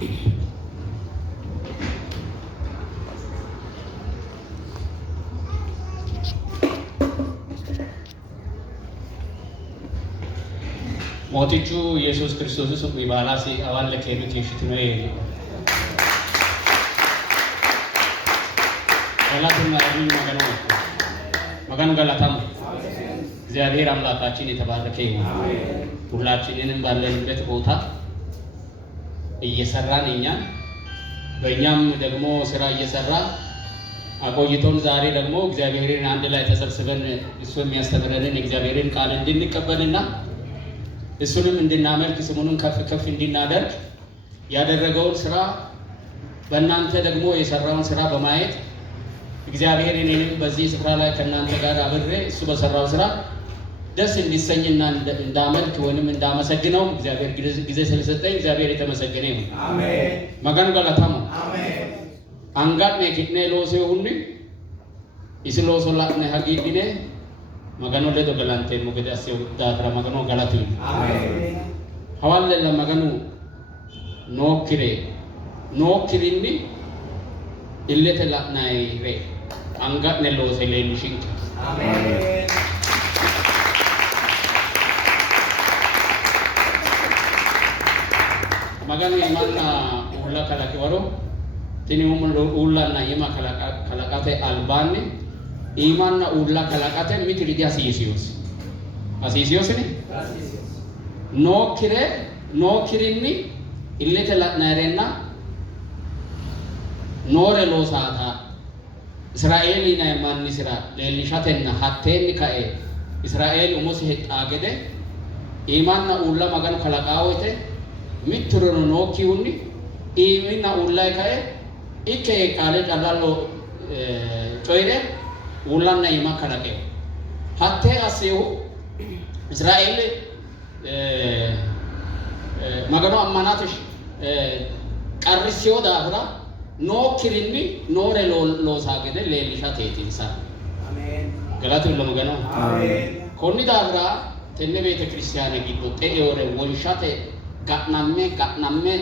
Mootichu Yesus Kristus wibalasi awal lekeru kishitime Galatun maganu maganu galatam እግዚአብሔር አምላካችን የተባረከ ይሁን። ሁላችንንም ባለንበት ቦታ እየሰራን በእኛም ደግሞ ስራ እየሰራ አቆይቶን ዛሬ ደግሞ እግዚአብሔርን አንድ ላይ ተሰብስበን እሱ የሚያስተምረንን እግዚአብሔርን ቃል እንድንቀበልና እሱንም እንድናመልክ ስሙንም ከፍ ከፍ እንድናደርግ ያደረገውን ስራ በእናንተ ደግሞ የሰራውን ስራ በማየት እግዚአብሔር እኔንም በዚህ ስፍራ ላይ ከእናንተ ጋር አብሬ እሱ በሰራው ስራ ደስ እንዲሰኝና እንዳመልክ ወይንም እንዳመሰግነው እግዚአብሔር ጊዜ ስለሰጠኝ እግዚአብሔር የተመሰገነ ይሁን። አሜን። መገኑ ገለታሙ አሜን። አንጋት ነኪኔ ሎሴ ሁኒ ኢስሎሶ ላነ ሀጊዲኔ መገኑ ለዶ ገላንቴ ሙገዳሴው ዳትራ መገኑ ገላቱ አሜን። ሐዋለ ለመገኑ ኖክሪኒ ኢሌተ ላናይ ሬ አንጋት ነሎሴ ለንሽን አሜን። Magana imana ulla kalaki waro tini ulla na ima kalakate albani imana ulla kalakate mitri dia asisios ni no kirinni illete la narena nore lo sata Israeli na imanni sira lelishatenna hattenni kae Israeli umusi hetagede imana ulla magana kalakawote mitturono nokiunni imina ullai kae ikke kale kalalo choire ullanna ima kalake hatte aseu Israel magano ammanatish qarrisyo daafira nokirinni nore lo sagede leelishateetinsa amen galatu magano amen konni daafira tenne beete kristiyaane giddo te'eore wonshate Gatnamme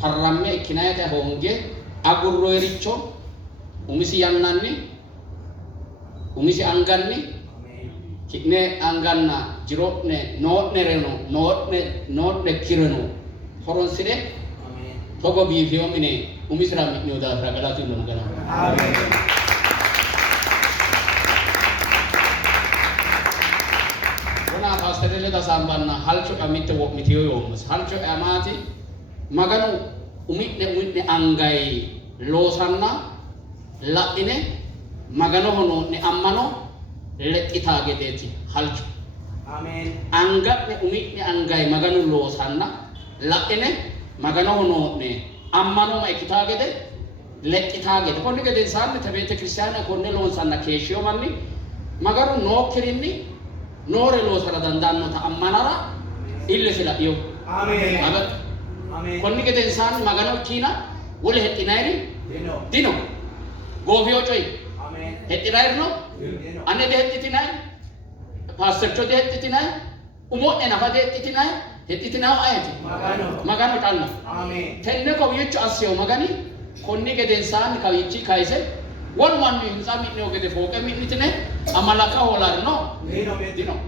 farramme kinayate honge agurro ericho umisi yannanni umisi anganni kine anganna jirotne notne kireno horonsire togo biifio mine umisra mitno da ragalatu no gana amen Asterele da sambanna halcho amitte wokmitiyo yomus halcho amati maganu umidne angai losanna laine magano hono ne ammano leqita gedeti halcho amen angatne umidne angai maganu losanna laine magano hono ne ammano maikita gede leqita gede konni gede sanne tabete kristiyana konne losanna keshiyo manni maganu nokirinni Nore lo sara dandanno ta ammanara ille sila io amen amen konni ke insan magano kina wole hetinairi dino govio choi amen hetinairi no ane de hetitinai pastor cho de hetitinai umo ena fa de hetitinai hetitinai ayati magano tanna amen tenne ko wicho asio magani konni ke insan ka wichi kaise One man in some no get the folk, I mean, Amalaka Holar, no, Dino.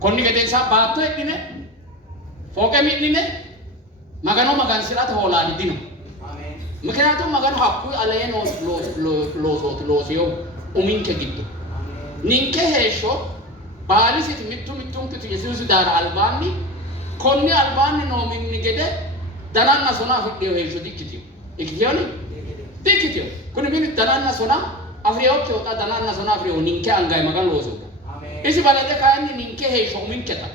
Connigates up, Bato, folk, I mean, Magano Magansira Holar, Dino. Macanato Magan Haku, Aleno, Losio, Uminke Gito. Ninke Hesho, Balis it mitum to Jesus Dar Albani, Conni Albani no Minigede, Danana Sona Hesho Dictio. Ikioni? Dikityo kuni mimi dananna sona afriyo kyota dananna sona afriyo ninke angai magan lozo amen isi balade kaani ninke heisho minketa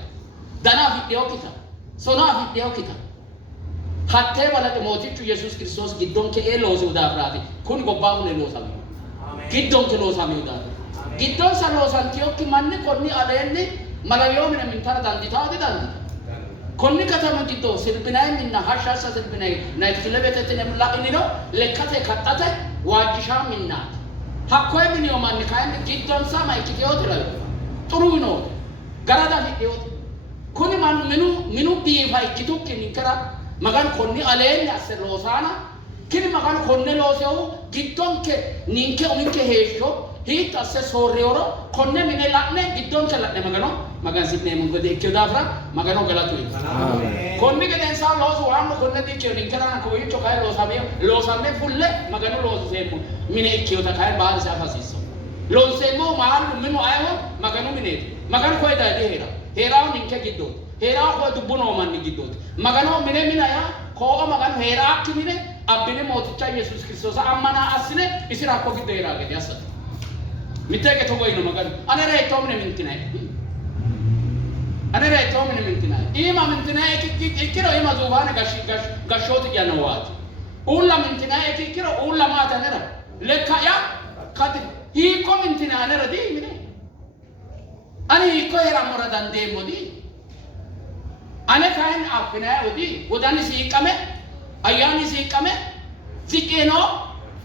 dana video kita sona video kita hatte balade motichu Jesus Kristos giddon ke elozo da frati kuni gobbamune losami amen giddon ke losami da giddon sa losantiyo ki manne konni alenne malayo mine mintara danditaade dandi konni katama giddo silbinay minna hashasa silbinay nayt kilebetete mulla inino lekkate katate wajisha minna hakko minni o manni kayne giddon sama ikitiyote la turino garada fidiyote konni man minu biifa ikitukki ninkara Magan konni aleen asse loosana kini magan konne looseu giddonke ninke uminke heesho hit asse sorreoro konne mine la'ne giddonke la'ne magano magan sidne mun gode ikkio dafra magano galatu amen konni geden sa loosu waanno konne dikkio ninkana ko yicho kay loosame fulle magano loosu semu mine ikkio ta kay baal sa fasisso loosemo maal minu ayo magano mine magano ko da hera ninke giddo hera ko dubbuno manni giddo magano mine minaya ko magano hera kimine abbine moticha Jesus Christos amana asine isira ko giddo hera gedi asat mitege to goyno magano anere to mine mintinay anere to mine mintinay ima mintinay ikkiro ima zubane gashoti janawat ulla mintinay ikkiro ulla mata nera lekka ya kad hi ko mintinay nera di mine ani hi ko hera moradan de modi ane kain afina odi godani si kame ayani si kame zikeno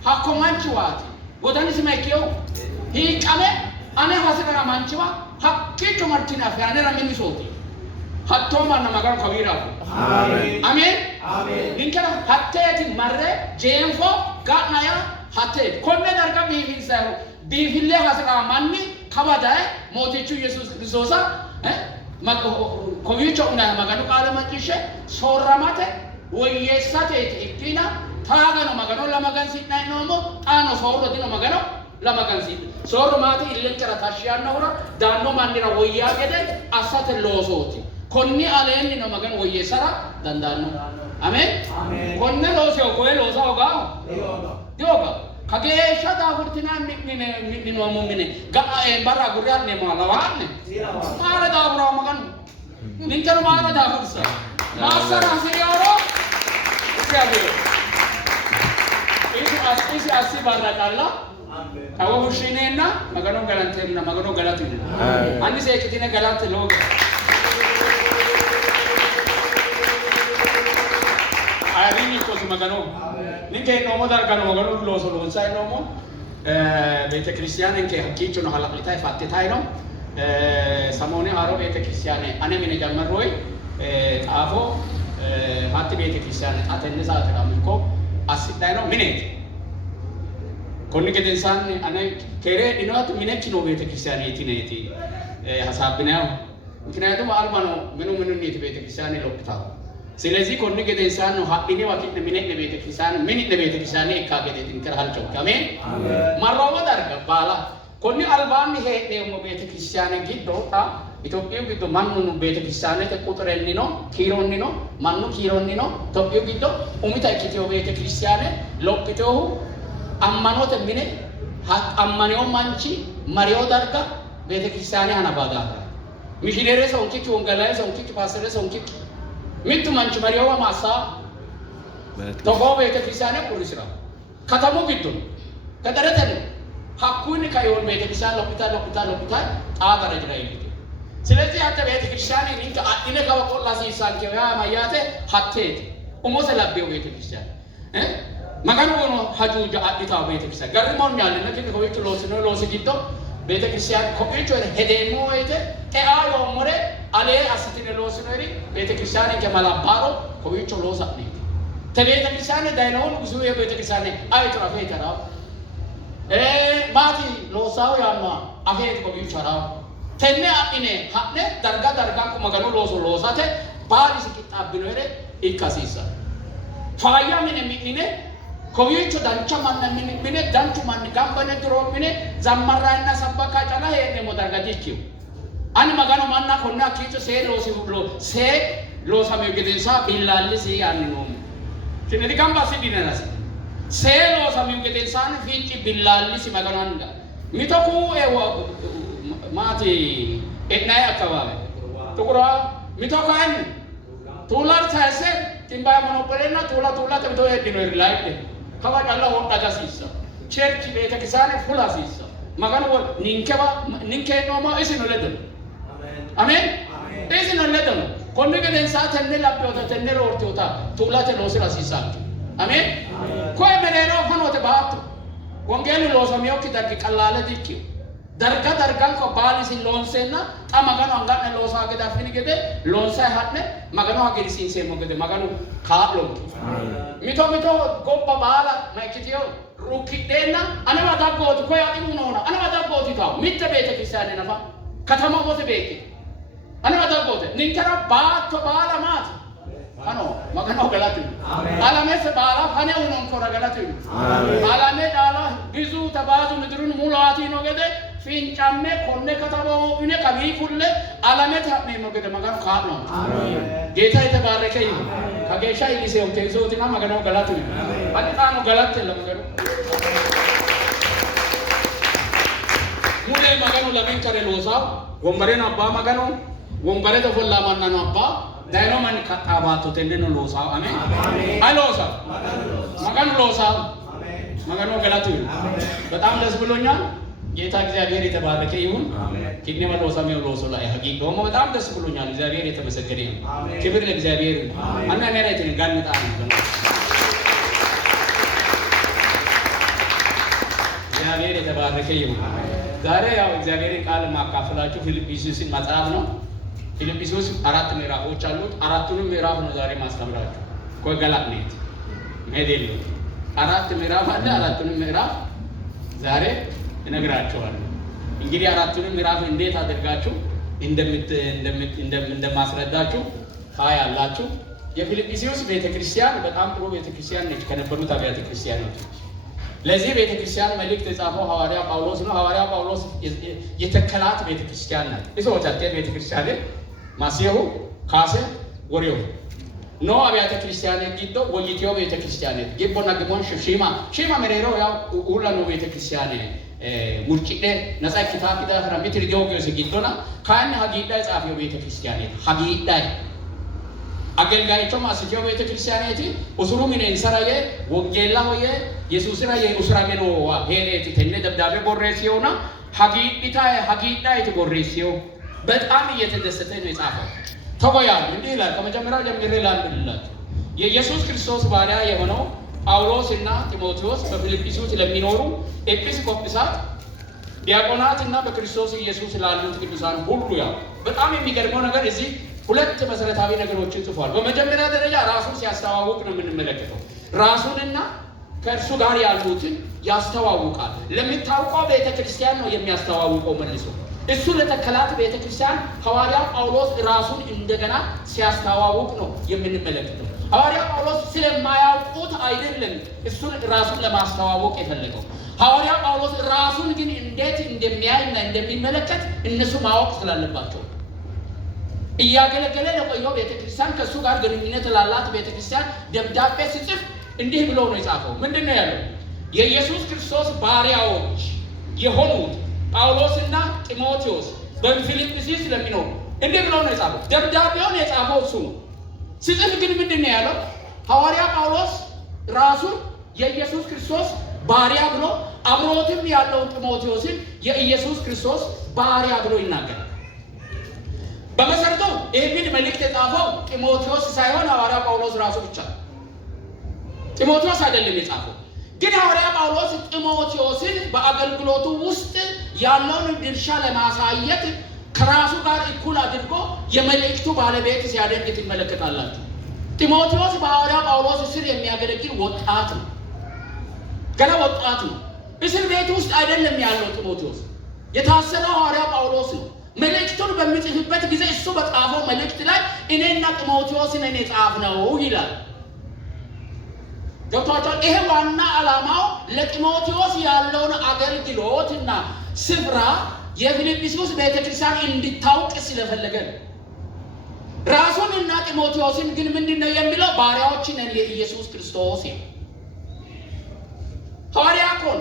hakomanchuati godani si mekyo hi kame ane hasira manchwa hakki to martina fane ramini soti hatto manna magar kawira amen amen amen ninkara hatteti marre jemfo ganaya hatte konne darga bi hinsa bi hille hasira manni kabada motichu Jesus Christos kowicho una magano kala machishe sorramate woyessate ikkina taagano magano la magansi nainomo ano sorro dino magano la magansi sorramate illenkara tashiyanna ora danno mandira woyya gede asate loosoti konni aleenni no magano woyessara dandanno amen amen konne looseo koe loosawo ga yoga kage shada furtina minne no mumine ga barra guryanne mala wanne mala da bro magan ninjar mala da fursa masara seyaro sabe isi asi barra kala kawo hushinena magano galantenna magano galatina anni se kitine galante log arini ko magano ninke nomo dargano magano lo so sai nomo bete cristiane che hakkicho no halaqlita fatte taino samone haro bete cristiane ane mine jammaroi afo hatti bete cristiane atenne sa ramko asitaino minete konni geden sanne ane kere inot mineki no bete cristiane tineti hasabina ምክንያቱም አርማኖ ምኑ ኒት ቤተ ክርስቲያን ለውጥታ ስለዚህ ኮን ገደ ኢንሳን ነው ሀዲኔ ወኪት ምን ነ ቤተ ክርስቲያን ምን ነ ቤተ ክርስቲያን ኢካገደ ትንከር ሀልቸው አሜን ማራው ዳርገ ባላ ኮን አልባን ሄ ደሞ ቤተ ክርስቲያን ጊዶታ ኢትዮጵያው ጊዶ ማንኑ ቤተ ክርስቲያን ተቆጥረኒ ነው ኪሮኒ ነው ማንኑ ኪሮኒ ነው ኢትዮጵያው ጊዶ ኡሚታ ኢትዮጵያው ቤተ ክርስቲያን ለውጥተው አማኖት ምን አማኔው ማንቺ ማሪው ዳርጋ ቤተ ክርስቲያን አናባዳ mishinere sonki chungalae sonki pasere sonki mittu manchi mariyawa masa togo bete krisane kurisira katamu giddu kadaratani hakkuni kayon bete krisane lopita agara jirayi ስለዚህ አንተ ቤተ ክርስቲያን ንንከ አጥነ ከወቆላ ሲሳንከ ያ ማያተ ሀቴት ኡሞሰ ለቤው ቤተ ክርስቲያን ማጋኑ ነው ሀጁጃ አጥታ ቤተ ክርስቲያን ገርሞን ያለ ነከ ከወጭ ሎስ ጊዶ ቤተ ክርስቲያን ኮፒቾ ሄደሞ ወይተ ኤአዮ ሞሬ አለ አስተነ ሎስነሪ ቤተ ክርስቲያን ከማላባሮ ኮፒቾ ሎሳኒ ተቤተ ክርስቲያን ዳይኖን ብዙ የቤተ ክርስቲያን አይትራ ፈይተራ ማቲ ሎሳው ያማ አፌት ኮፒቾ ራ ተነ አጥኔ ሀነ ደርጋ ኩመገኑ ሎሳተ ባሪስ ቂጣብኖሬ ኢካሲሳ ፋያ ምን ሚኒኔ ኮዊቾ ዳንቻ ማን ምን ዳንቹ ማን ጋምበነ ድሮ ምን ዘመራና ሰበካ ጫና ሄነ ሞዳርጋጂኪው አን መጋኖ ማና ኮና ኪቾ ሴሎሲ ሁሉ ሴ ሎሳሜ ገደንሳ ቢላልሲ ያንኑ ትነዲ ጋምባ ሲዲነራስ ሴሎሳሜ ገደንሳን ፊንጪ ቢላልሲ መጋኖንጋ ሚቶኩ ኤዋ ማቲ ኤናይ አካባቢ ጥቁራ ሚቶካን ቱላር ታሰ ቲምባ ሞኖፖሌና ቱላ ተምቶ ሄዲኖ ይላይደ ከዋቃላ ወጣ ጋሲሳ ቸርች ቤተ ክርስቲያን ፉላሲሳ ማጋኑ ኒንከባ ኒንከኖማ እሲኖ ለደን አሜን እሲኖ ለደን ኮንገ ደንሳ ተነ ላቢዮታ ተነ ሮርቲዮታ ቱላተ ሎስራ ሲሳ አሜን ኮይ መኔሮ ሆኖተ ባቱ ወንጌል ሎሰሚዮ ኪታቂ ቀላለ ዲኪ dargan ko baali sin lonsenna ta magano anganne losa geda fini gede lonsa hatne magano hagiri sin semo gede magano kaablo mito goppa baala naikitiyo rukidena anama dagot ko ya imunona anama dagot taw mitte bete kisane nafa katama bote bete anama dagot ninkara baatto baala maat ano magano galatu alame se baala hane unon ko galatu alame dala bizu tabazu midrun mulati no gede finchamme konne katamo ine kabi kulle alame tamme no gede magano kaablo ጌታ የተባረከ ይሁን ከጌሻ ይሊሴው ተይዞትና magano galatu በጣም galatu ለመገሩ ሙሌ magano ለምን ከረሎሳ ወንበሬን አባ magano ወንበሬ ተፈላ ማናኑ አባ ዳይኖ ማን ከጣባቱ ተንደኖ ሎሳ አሜን አሎሳ magano ሎሳ magano galatu በጣም ደስ ብሎኛል ጌታ እግዚአብሔር የተባረከ ይሁን ኪድኔ ወሎሳ ሎሶ ላይ ሀቂ ደግሞ በጣም ደስ ብሎኛል እግዚአብሔር የተመሰገነ ይሁን ክብር ለእግዚአብሔር እና ነራይትን ጋንጣ ነው እግዚአብሔር የተባረከ ይሁን ዛሬ ያው እግዚአብሔርን ቃል ማካፈላችሁ ፊልጵስዩስ መጽሐፍ ነው ፊልጵስዩስ 4 ምዕራፎች አሉት አራቱንም ምዕራፍ ነው ዛሬ ማስተምራችሁ ኮገላት ነው ሜዴል 4 ምዕራፍ አለ አራቱንም ምዕራፍ ዛሬ እነግራችኋለሁ እንግዲህ አራቱንም ምዕራፍ እንዴት አድርጋችሁ እንደማስረዳችሁ ታያላችሁ የፊልጵስዩስ ቤተክርስቲያን በጣም ጥሩ ቤተክርስቲያን ነች ከነበሩት አብያተ ክርስቲያኖች ለዚህ ቤተክርስቲያን መልእክት የጻፈው ሐዋርያ ጳውሎስ ነው ሐዋርያ ጳውሎስ የተከላት ቤተክርስቲያን ናት እሶታቴ ቤተክርስቲያን ማሲሁ ካሴ ወሪዮ ኖ አብያተ ክርስቲያን ጊዶ ወይቲዮ ቤተክርስቲያን ጊቦና ግሞን ሺማ መሬሮ ያው ሁላ ነው ቤተክርስቲያን ሙርጭዴ ነፃ ኪታብ ዳራ ሚትር ዲዮጊዮስ ጊዶና ካን ሀጊዳ ጻፊው ቤተክርስቲያን ሀጊዳ አገልጋይቶ ማስቲዮ ቤተክርስቲያኔቲ ኡሱሩ ምን እንሰራየ ወንጌላ ሆየ ኢየሱስራ የኡስራገኖ ሄኔቲ ተነ ደብዳቤ ቦሬሲዮና ሀጊዳ የተቦሬሲዮ በጣም እየተደሰተ ነው የጻፈው ተቆያል እንዲህ ይላል ከመጀመሪያው ጀምሬ ላንብብላችሁ የኢየሱስ ክርስቶስ ባሪያ የሆነው ጳውሎስ እና ጢሞቴዎስ በፊልጵስዩስ ለሚኖሩ ኤጲስቆጶሳት ዲያቆናት እና በክርስቶስ ኢየሱስ ላሉት ቅዱሳን ሁሉ ያው በጣም የሚገርመው ነገር እዚህ ሁለት መሰረታዊ ነገሮችን ጽፏል በመጀመሪያ ደረጃ ራሱን ሲያስተዋውቅ ነው የምንመለከተው ራሱንና ከእርሱ ጋር ያሉትን ያስተዋውቃል ለሚታወቀው ቤተክርስቲያን ነው የሚያስተዋውቀው መልሶ እሱ ለተከላት ቤተክርስቲያን ሐዋርያው ጳውሎስ ራሱን እንደገና ሲያስተዋውቅ ነው የምንመለከተው ሐዋርያው ጳውሎስ ስለማያውቁት አይደለም እሱን ራሱን ለማስተዋወቅ የፈለገው ሐዋርያው ጳውሎስ ራሱን ግን እንዴት እንደሚያይና እንደሚመለከት እነሱ ማወቅ ስላለባቸው እያገለገለ ለቆየው ቤተክርስቲያን ከሱ ጋር ግንኙነት ላላት ቤተክርስቲያን ደብዳቤ ሲጽፍ እንዲህ ብሎ ነው የጻፈው ምንድነው ያለው የኢየሱስ ክርስቶስ ባሪያዎች የሆኑት ጳውሎስና ጢሞቴዎስ በፊልጵስዩስ ለሚኖሩ እንዲህ ብሎ ነው የጻፈው ደብዳቤውን የጻፈው እሱ ነው ሲጽፍ ግን ምንድነው ያለው ሐዋርያ ጳውሎስ ራሱን የኢየሱስ ክርስቶስ ባሪያ ብሎ አብሮትም ያለው ጢሞቴዎስን የኢየሱስ ክርስቶስ ባሪያ ብሎ ይናገራል በመሰረቱ ይህንን መልእክት የጻፈው ጢሞቴዎስ ሳይሆን ሐዋርያ ጳውሎስ ራሱ ብቻ ጢሞቴዎስ አይደለም የጻፈው ግን ሐዋርያ ጳውሎስ ጢሞቴዎስን በአገልግሎቱ ውስጥ ያለውን ድርሻ ለማሳየት ከራሱ ጋር እኩል አድርጎ የመልእክቱ ባለቤት ሲያደርግ ትመለከታላችሁ ጢሞቴዎስ በሐዋርያ ጳውሎስ ስር የሚያገለግል ወጣት ነው ገና ወጣት ነው እስር ቤት ውስጥ አይደለም ያለው ጢሞቴዎስ የታሰረው ሐዋርያ ጳውሎስ ነው መልእክቱን በሚጽፍበት ጊዜ እሱ በጻፈው መልእክት ላይ እኔና ጢሞቴዎስ ነን የጻፍነው ይላል ገብቷችኋል ይሄ ዋና ዓላማው ለጢሞቴዎስ ያለውን አገልግሎትና ስፍራ የፊልጵስዩስ ቤተክርስቲያን እንድታውቅ ስለፈለገ ራሱንና ጢሞቴዎስን ግን ምንድነው የሚለው ባሪያዎች ነን የኢየሱስ ክርስቶስ ሐዋርያ ኮን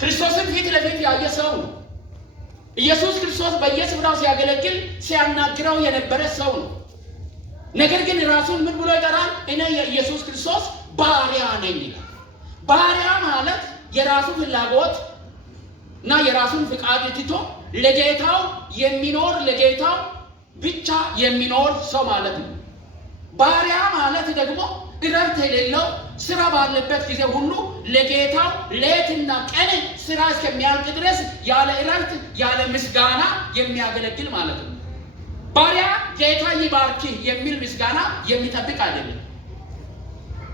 ክርስቶስን ፊት ለፊት ያየ ሰው ነው ኢየሱስ ክርስቶስ በየስፍራው ሲያገለግል ሲያናግረው የነበረ ሰው ነው ነገር ግን ራሱን ምን ብሎ ይጠራል እኔ የኢየሱስ ክርስቶስ ባሪያ ነኝ ይላል ባሪያ ማለት የራሱ ፍላጎት እና የራሱን ፍቃድ ትቶ ለጌታው የሚኖር ለጌታው ብቻ የሚኖር ሰው ማለት ነው ባሪያ ማለት ደግሞ እረፍት የሌለው ስራ ባለበት ጊዜ ሁሉ ለጌታው ሌትና ቀን ስራ እስከሚያልቅ ድረስ ያለ እረፍት ያለ ምስጋና የሚያገለግል ማለት ነው። ባሪያ ጌታ ይባርክ የሚል ምስጋና የሚጠብቅ አይደለም።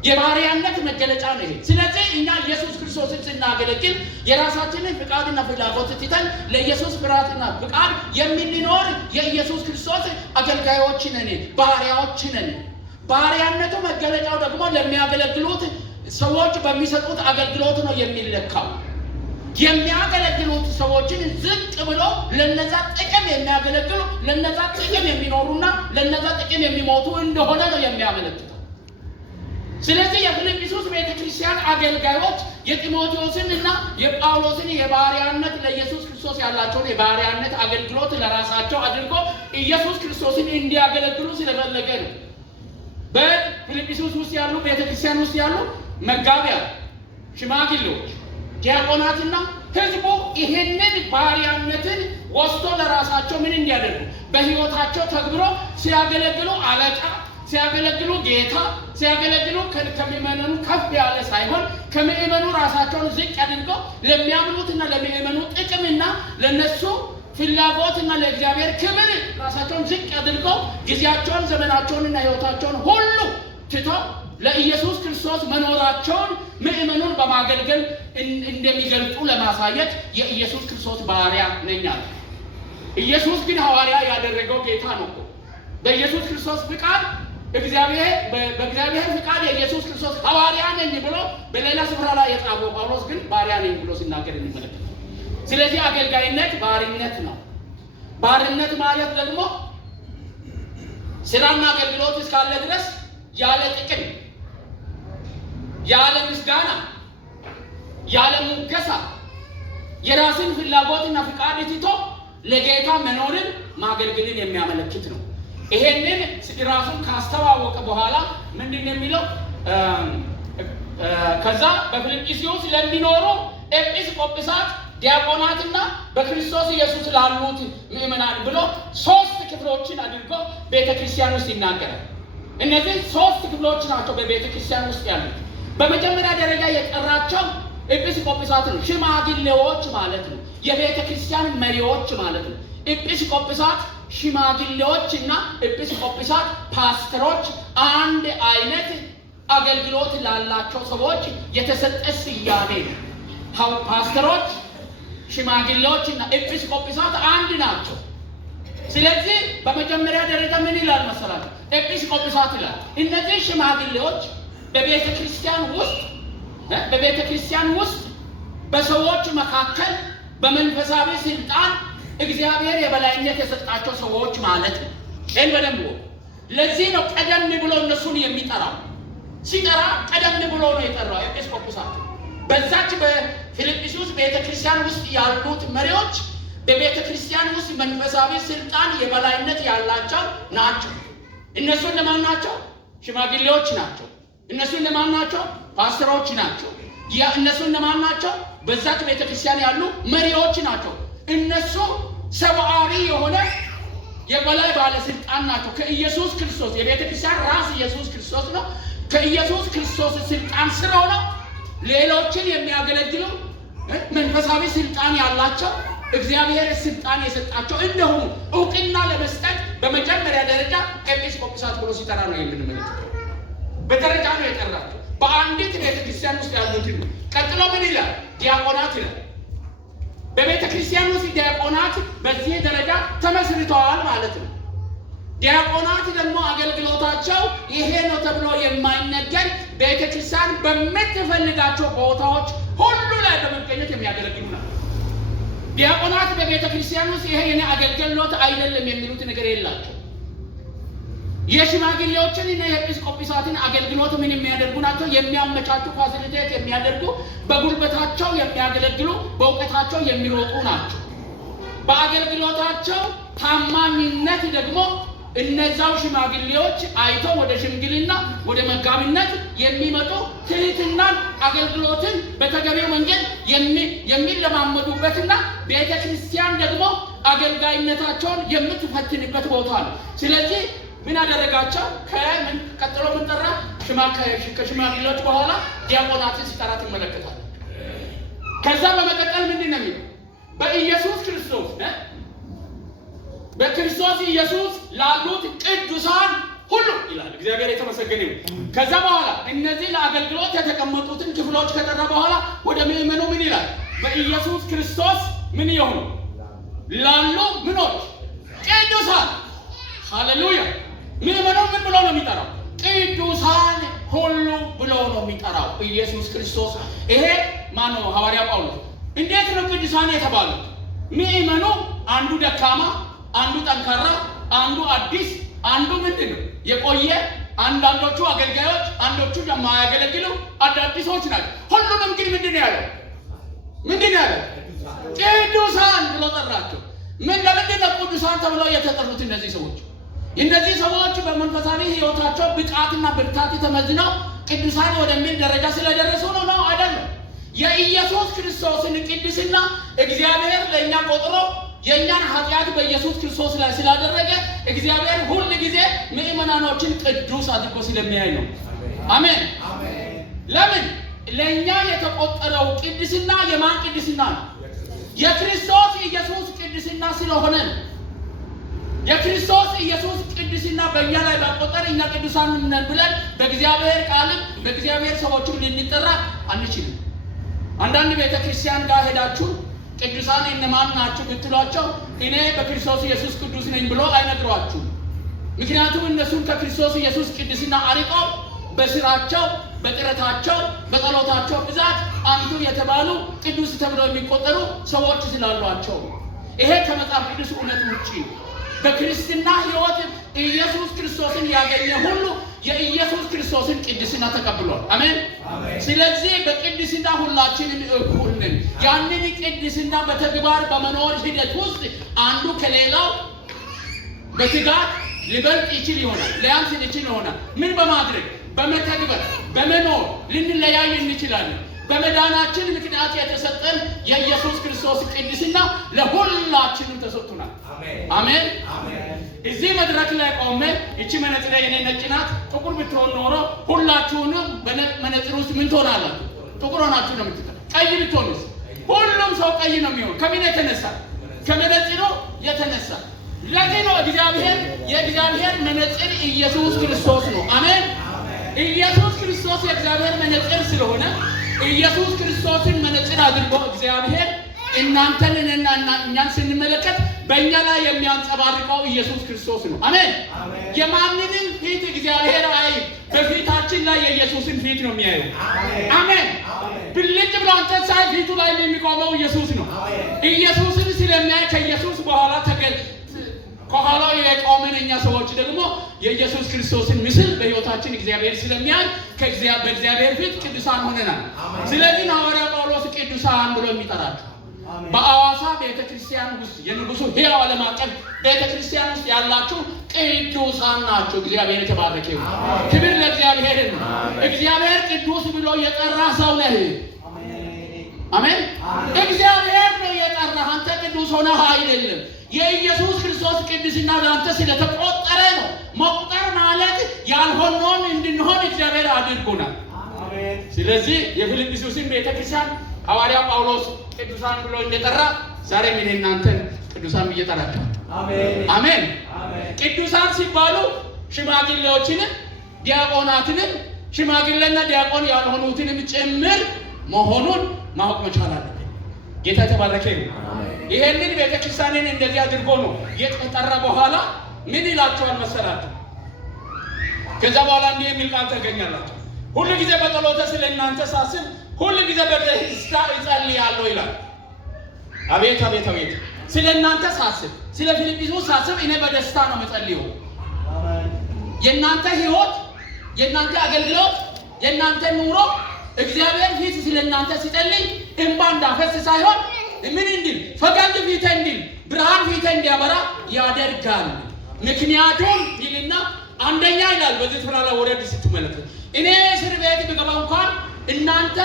የባሪያነት መገለጫ ነው። ስለዚህ እኛ ኢየሱስ ክርስቶስን ስናገለግል የራሳችንን ፍቃድና ፍላጎት ትተን ለኢየሱስ ፍርሃትና ፍቃድ የምንኖር የኢየሱስ ክርስቶስ አገልጋዮች ነን፣ ባሪያዎች ነን። ባሪያነቱ መገለጫው ደግሞ ለሚያገለግሉት ሰዎች በሚሰጡት አገልግሎት ነው የሚለካው። የሚያገለግሉት ሰዎችን ዝቅ ብሎ ለነዛ ጥቅም የሚያገለግሉ ለነዛ ጥቅም የሚኖሩና ለነዛ ጥቅም የሚሞቱ እንደሆነ ነው የሚያመለክተው። ስለዚህ የፊልጵስዩስ ቤተክርስቲያን አገልጋዮች የጢሞቴዎስን እና የጳውሎስን የባሪያነት ለኢየሱስ ክርስቶስ ያላቸውን የባሪያነት አገልግሎት ለራሳቸው አድርጎ ኢየሱስ ክርስቶስን እንዲያገለግሉ ስለፈለገ ነው። በፊልጵስዩስ ውስጥ ያሉ ቤተክርስቲያን ውስጥ ያሉ መጋቢያን፣ ሽማግሌዎች፣ ዲያቆናትና ህዝቡ ይህንን ባሪያነትን ወስዶ ለራሳቸው ምን እንዲያደርጉ በህይወታቸው ተግብሮ ሲያገለግሉ አለቃ ሲያገለግሉ ጌታ ሲያገለግሉ ከሚመኑ ከፍ ያለ ሳይሆን ከሚመኑ ራሳቸውን ዝቅ አድርገው ለሚያምኑትና ለሚመኑ ጥቅምና ለነሱ ፍላጎትና ለእግዚአብሔር ክብር ራሳቸውን ዝቅ አድርገው ጊዜያቸውን ዘመናቸውንና ህይወታቸውን ሁሉ ትተው ለኢየሱስ ክርስቶስ መኖራቸውን ምእመኑን በማገልገል እንደሚገልጡ ለማሳየት የኢየሱስ ክርስቶስ ባሪያ ነኝ አለ። ኢየሱስ ግን ሐዋርያ ያደረገው ጌታ ነው። በኢየሱስ ክርስቶስ ፍቃድ በእግዚአብሔር ፍቃድ የኢየሱስ ክርስቶስ ሐዋርያ ነኝ ብሎ በሌላ ስፍራ ላይ የጻፈው ጳውሎስ ግን ባሪያ ነኝ ብሎ ሲናገር እንመለከታለን። ስለዚህ አገልጋይነት ባርነት ነው። ባርነት ማለት ደግሞ ስራና አገልግሎት እስካለ ድረስ ያለ ጥቅም፣ ያለ ምስጋና፣ ያለ ሙገሳ የራስን ፍላጎትና ፍቃድ ትቶ ለጌታ መኖርን ማገልገልን የሚያመለክት ነው። ይሄንን ራሱን ካስተዋወቀ በኋላ ምንድነው የሚለው? ከዛ በፊልጵስዩስ ለሚኖሩ ኤጲስቆጶሳት፣ ዲያቆናትና በክርስቶስ ኢየሱስ ላሉት ምእመናን ብሎ 3 ክፍሎችን አድርጎ ቤተክርስቲያን ውስጥ ይናገራል። እነዚህ 3 ክፍሎች ናቸው በቤተክርስቲያን ውስጥ ያሉት። በመጀመሪያ ደረጃ የጠራቸው ኤጲስቆጶሳት ነው። ሽማግሌዎች ማለት ነው። የቤተክርስቲያን መሪዎች ማለት ነው። ኤጲስቆጶሳት ሽማግሌዎች እና ኤጲስቆጶሳት ፓስተሮች አንድ አይነት አገልግሎት ላላቸው ሰዎች የተሰጠ ስያሜ ነው። ፓስተሮች፣ ሽማግሌዎች እና ኤጲስቆጶሳት አንድ ናቸው። ስለዚህ በመጀመሪያ ደረጃ ምን ይላል መሰላችሁ? ኤጲስቆጶሳት ይላል። እነዚህ ሽማግሌዎች በቤተክርስቲያን ውስጥ በሰዎች መካከል በመንፈሳዊ ስልጣን እግዚአብሔር የበላይነት የሰጣቸው ሰዎች ማለት ነው። ይህን በደንብ ለዚህ ነው ቀደም ብሎ እነሱን የሚጠራው። ሲጠራ ቀደም ብሎ ነው የጠራው ኤጲስቆጶሳት። በዛች በፊልጵስዩስ ቤተክርስቲያን ውስጥ ያሉት መሪዎች በቤተክርስቲያን ውስጥ መንፈሳዊ ስልጣን የበላይነት ያላቸው ናቸው። እነሱ ለማን ናቸው? ሽማግሌዎች ናቸው። እነሱ ለማን ናቸው? ፓስተሮች ናቸው። እነሱ ለማን ናቸው? በዛች ቤተክርስቲያን ያሉ መሪዎች ናቸው። እነሱ ሰብአዊ የሆነ የበላይ ባለስልጣን ናቸው። ከኢየሱስ ክርስቶስ የቤተክርስቲያን ራስ ኢየሱስ ክርስቶስ ነው። ከኢየሱስ ክርስቶስ ስልጣን ስር ሆነው ሌሎችን የሚያገለግሉ መንፈሳዊ ስልጣን ያላቸው እግዚአብሔር ስልጣን የሰጣቸው እንደሆኑ እውቅና ለመስጠት በመጀመሪያ ደረጃ ኤጲስቆጶሳት ብሎ ሲጠራ ነው የምንመለከተው። በደረጃ ነው የጠራቸው። በአንዲት ቤተክርስቲያን ውስጥ ያሉትን ቀጥሎ ምን ይላል? ዲያቆናት ይላል። በቤተክርስቲያን ውስጥ ዲያቆናት በዚህ ደረጃ ተመስርተዋል ማለት ነው። ዲያቆናት ደግሞ አገልግሎታቸው ይሄ ነው ተብሎ የማይነገር ቤተክርስቲያን በምትፈልጋቸው ቦታዎች ሁሉ ላይ በመገኘት የሚያገለግሉ ናቸው። ዲያቆናት በቤተክርስቲያን ውስጥ ይሄ የኔ አገልግሎት አይደለም የሚሉት ነገር የላቸው። የሽማግሌዎችን እና የኤጲስቆጶሳትን አገልግሎት ምን የሚያደርጉ ናቸው? የሚያመቻቹ፣ ፋሲሊቴት የሚያደርጉ፣ በጉልበታቸው የሚያገለግሉ፣ በእውቀታቸው የሚሮጡ ናቸው። በአገልግሎታቸው ታማኝነት ደግሞ እነዛው ሽማግሌዎች አይቶ ወደ ሽምግልና ወደ መጋቢነት የሚመጡ ትህትናን አገልግሎትን በተገቢው መንገድ የሚለማመዱበትና ቤተክርስቲያን ደግሞ አገልጋይነታቸውን የምትፈትንበት ቦታ ነው። ስለዚህ ምን አደረጋቸው? ከምን ቀጥሎ ምን ጠራ? ከሽማግሌዎች በኋላ ዲያቆናትን ሲጠራ ትመለከታለህ። ከዛ በመቀጠል ምንድን ነው የሚለው? በኢየሱስ ክርስቶስ በክርስቶስ ኢየሱስ ላሉት ቅዱሳን ሁሉ ይላል። እግዚአብሔር የተመሰገነ ይሁን። ከዛ በኋላ እነዚህ ለአገልግሎት የተቀመጡትን ክፍሎች ከጠራ በኋላ ወደ ምእመኑ ምን ይላል? በኢየሱስ ክርስቶስ ምን ይሁኑ ላሉ ምኖች ቅዱሳን። ሃሌሉያ። ምእመኑ ምን ብሎ ነው የሚጠራው? ቅዱሳን ሁሉ ብሎ ነው የሚጠራው ኢየሱስ ክርስቶስ። ይሄ ማን ነው? ሐዋርያ ጳውሎስ። እንዴት ነው ቅዱሳን የተባሉት? ምእመኑ አንዱ ደካማ፣ አንዱ ጠንካራ፣ አንዱ አዲስ፣ አንዱ ምንድን ነው የቆየ፣ አንዳንዶቹ አገልጋዮች፣ አንዶቹ የማያገለግሉ አዳዲሶች ናቸው። ሁሉንም ግን ምንድን ነው ያለው? ቅዱሳን ብሎ ጠራቸው። ለምንድን ነው ቅዱሳን ተብለው የተጠሩት? እነዚህ ሰዎች በመንፈሳዊ ሕይወታቸው ብቃትና ብርታት ተመዝነው ቅዱሳን ወደሚል ደረጃ ስለደረሱ ነው? አይደለም። የኢየሱስ ክርስቶስን ቅድስና እግዚአብሔር ለእኛ ቆጥሮ የእኛን ኃጢአት በኢየሱስ ክርስቶስ ላይ ስላደረገ እግዚአብሔር ሁል ጊዜ ምእመናኖችን ቅዱስ አድርጎ ስለሚያይ ነው። አሜን። ለምን? ለእኛ የተቆጠረው ቅድስና የማን ቅድስና ነው? የክርስቶስ ኢየሱስ ቅድስና ስለሆነ ነው። የክርስቶስ ኢየሱስ ቅድስና በእኛ ላይ ባቆጠር እኛ ቅዱሳን ነን ብለን በእግዚአብሔር ቃልም በእግዚአብሔር ሰዎችም ልንጠራ አንችልም። አንዳንድ ቤተ ክርስቲያን ጋር ሄዳችሁ ቅዱሳን እነማን ናችሁ ብትሏቸው እኔ በክርስቶስ ኢየሱስ ቅዱስ ነኝ ብሎ አይነግሯችሁም። ምክንያቱም እነሱን ከክርስቶስ ኢየሱስ ቅድስና አርቀው በስራቸው፣ በጥረታቸው፣ በጸሎታቸው ብዛት አንቱ የተባሉ ቅዱስ ተብለው የሚቆጠሩ ሰዎች ስላሏቸው ይሄ ከመጽሐፍ ቅዱስ እውነት ውጪ ነው። በክርስትና ሕይወት ኢየሱስ ክርስቶስን ያገኘ ሁሉ የኢየሱስ ክርስቶስን ቅድስና ተቀብሏል። አሜን። ስለዚህ በቅድስና ሁላችንም እኩል ነን። ያንን ቅድስና በተግባር በመኖር ሂደት ውስጥ አንዱ ከሌላው በትጋት ሊበልጥ ይችል ይሆናል፣ ሊያንስ ይችል ይሆናል። ምን በማድረግ በመተግበር በመኖር ልንለያይ እንችላለን። በመዳናችን ምክንያት የተሰጠን የኢየሱስ ክርስቶስ ቅድስና ለሁላችንም ተሰጥቶናል። አሜን። እዚህ መድረክ ላይ ቆሜ እቺ መነጽር የኔ ነጭ ናት፣ ጥቁር ብትሆን ኖሮ ሁላችሁንም በመነጽር ውስጥ ምን ትሆናላችሁ? ጥቁር ሆናችሁ ነው የምትቀር። ቀይ ብትሆንስ? ሁሉም ሰው ቀይ ነው የሚሆን። ከምን የተነሳ? ከመነጽሩ የተነሳ። ለዚህ ነው የእግዚአብሔር መነጽር ኢየሱስ ክርስቶስ ነው። አሜን። ኢየሱስ ክርስቶስ የእግዚአብሔር መነጽር ስለሆነ ኢየሱስ ክርስቶስን መነጽር አድርጎ እግዚአብሔር እናንተንና እኛን ስንመለከት በእኛ ላይ የሚያንጸባርቀው ኢየሱስ ክርስቶስ ነው። አሜን። የማንንም ፊት እግዚአብሔር አይ በፊታችን ላይ የኢየሱስን ፊት ነው የሚያየው። አሜን። ብልጭ ብሎ አንተ ሳይ ፊቱ ላይ የሚቆመው ኢየሱስ ነው። ኢየሱስን ስለሚያይ ከኢየሱስ በኋላ ከኋላው የቆመን እኛ ሰዎች ደግሞ የኢየሱስ ክርስቶስን ምስል በሕይወታችን እግዚአብሔር ስለሚያይ በእግዚአብሔር ፊት ቅዱሳን ሆነናል። ስለዚህ ሐዋርያ ጳውሎስ ቅዱሳን ብሎ የሚጠራቸው በአዋሳ ቤተክርስቲያን ውስጥ የንጉሱ ሕያው ዓለም አቀፍ ቤተክርስቲያን ውስጥ ያላችሁ ቅዱሳን ናቸው። እግዚአብሔር የተባረከ ይሁን። ክብር ለእግዚአብሔር ነው። እግዚአብሔር ቅዱስ ብሎ የጠራ ሰው ነህ። አሜን። እግዚአብሔር ነው የጠራህ። አንተ ቅዱስ ሆነህ አይደለም። የኢየሱስ ክርስቶስ ቅድስና ለአንተ ስለተቆጠረ ነው። መቁጠር ማለት ያልሆነውን እንድንሆን እግዚአብሔር አድርጎናል። ስለዚህ የፊልጵስዩስን ቤተክርስቲያን ሐዋርያ ጳውሎስ ቅዱሳን ብሎ እንደጠራ ዛሬ ምን እናንተን ቅዱሳን እየጠራችሁ አሜን። ቅዱሳን ሲባሉ ሽማግሌዎችንም ዲያቆናትንም ሽማግሌና ዲያቆን ያልሆኑትንም ጭምር መሆኑን ማወቅ መቻል አለብን። ጌታ ተባረከ ይሁን። ይሄንን ቤተክርስቲያንን እንደዚህ አድርጎ ነው የጠራ። በኋላ ምን ይላቸዋል መሰላችሁ? ከዛ በኋላ እንዲህ የሚል ቃል ታገኛላችሁ። ሁሉ ጊዜ በጸሎቴ ስለ እናንተ ሳስብ ሁሉ ጊዜ በደስታ እጸልያለሁ ይላል። አቤት አቤት አቤት! ስለ እናንተ ሳስብ፣ ስለ ፊልጵስዩስ ሳስብ እኔ በደስታ ነው የምጸልየው። የእናንተ ሕይወት፣ የእናንተ አገልግሎት፣ የእናንተ ኑሮ እግዚአብሔር ፊት ስለ እናንተ ሲጸልይ እንባ እንዳፈስ ሳይሆን ምን እንዲል ፈገግ ፊቴ እንዲል ብርሃን ፊቴ እንዲያበራ ያደርጋል። ምክንያቱም ይልና አንደኛ ይላል በዚህ ስፍራ ላይ ወረድ ስትመለከቱ እኔ እስር ቤት ብገባ እንኳን እናንተ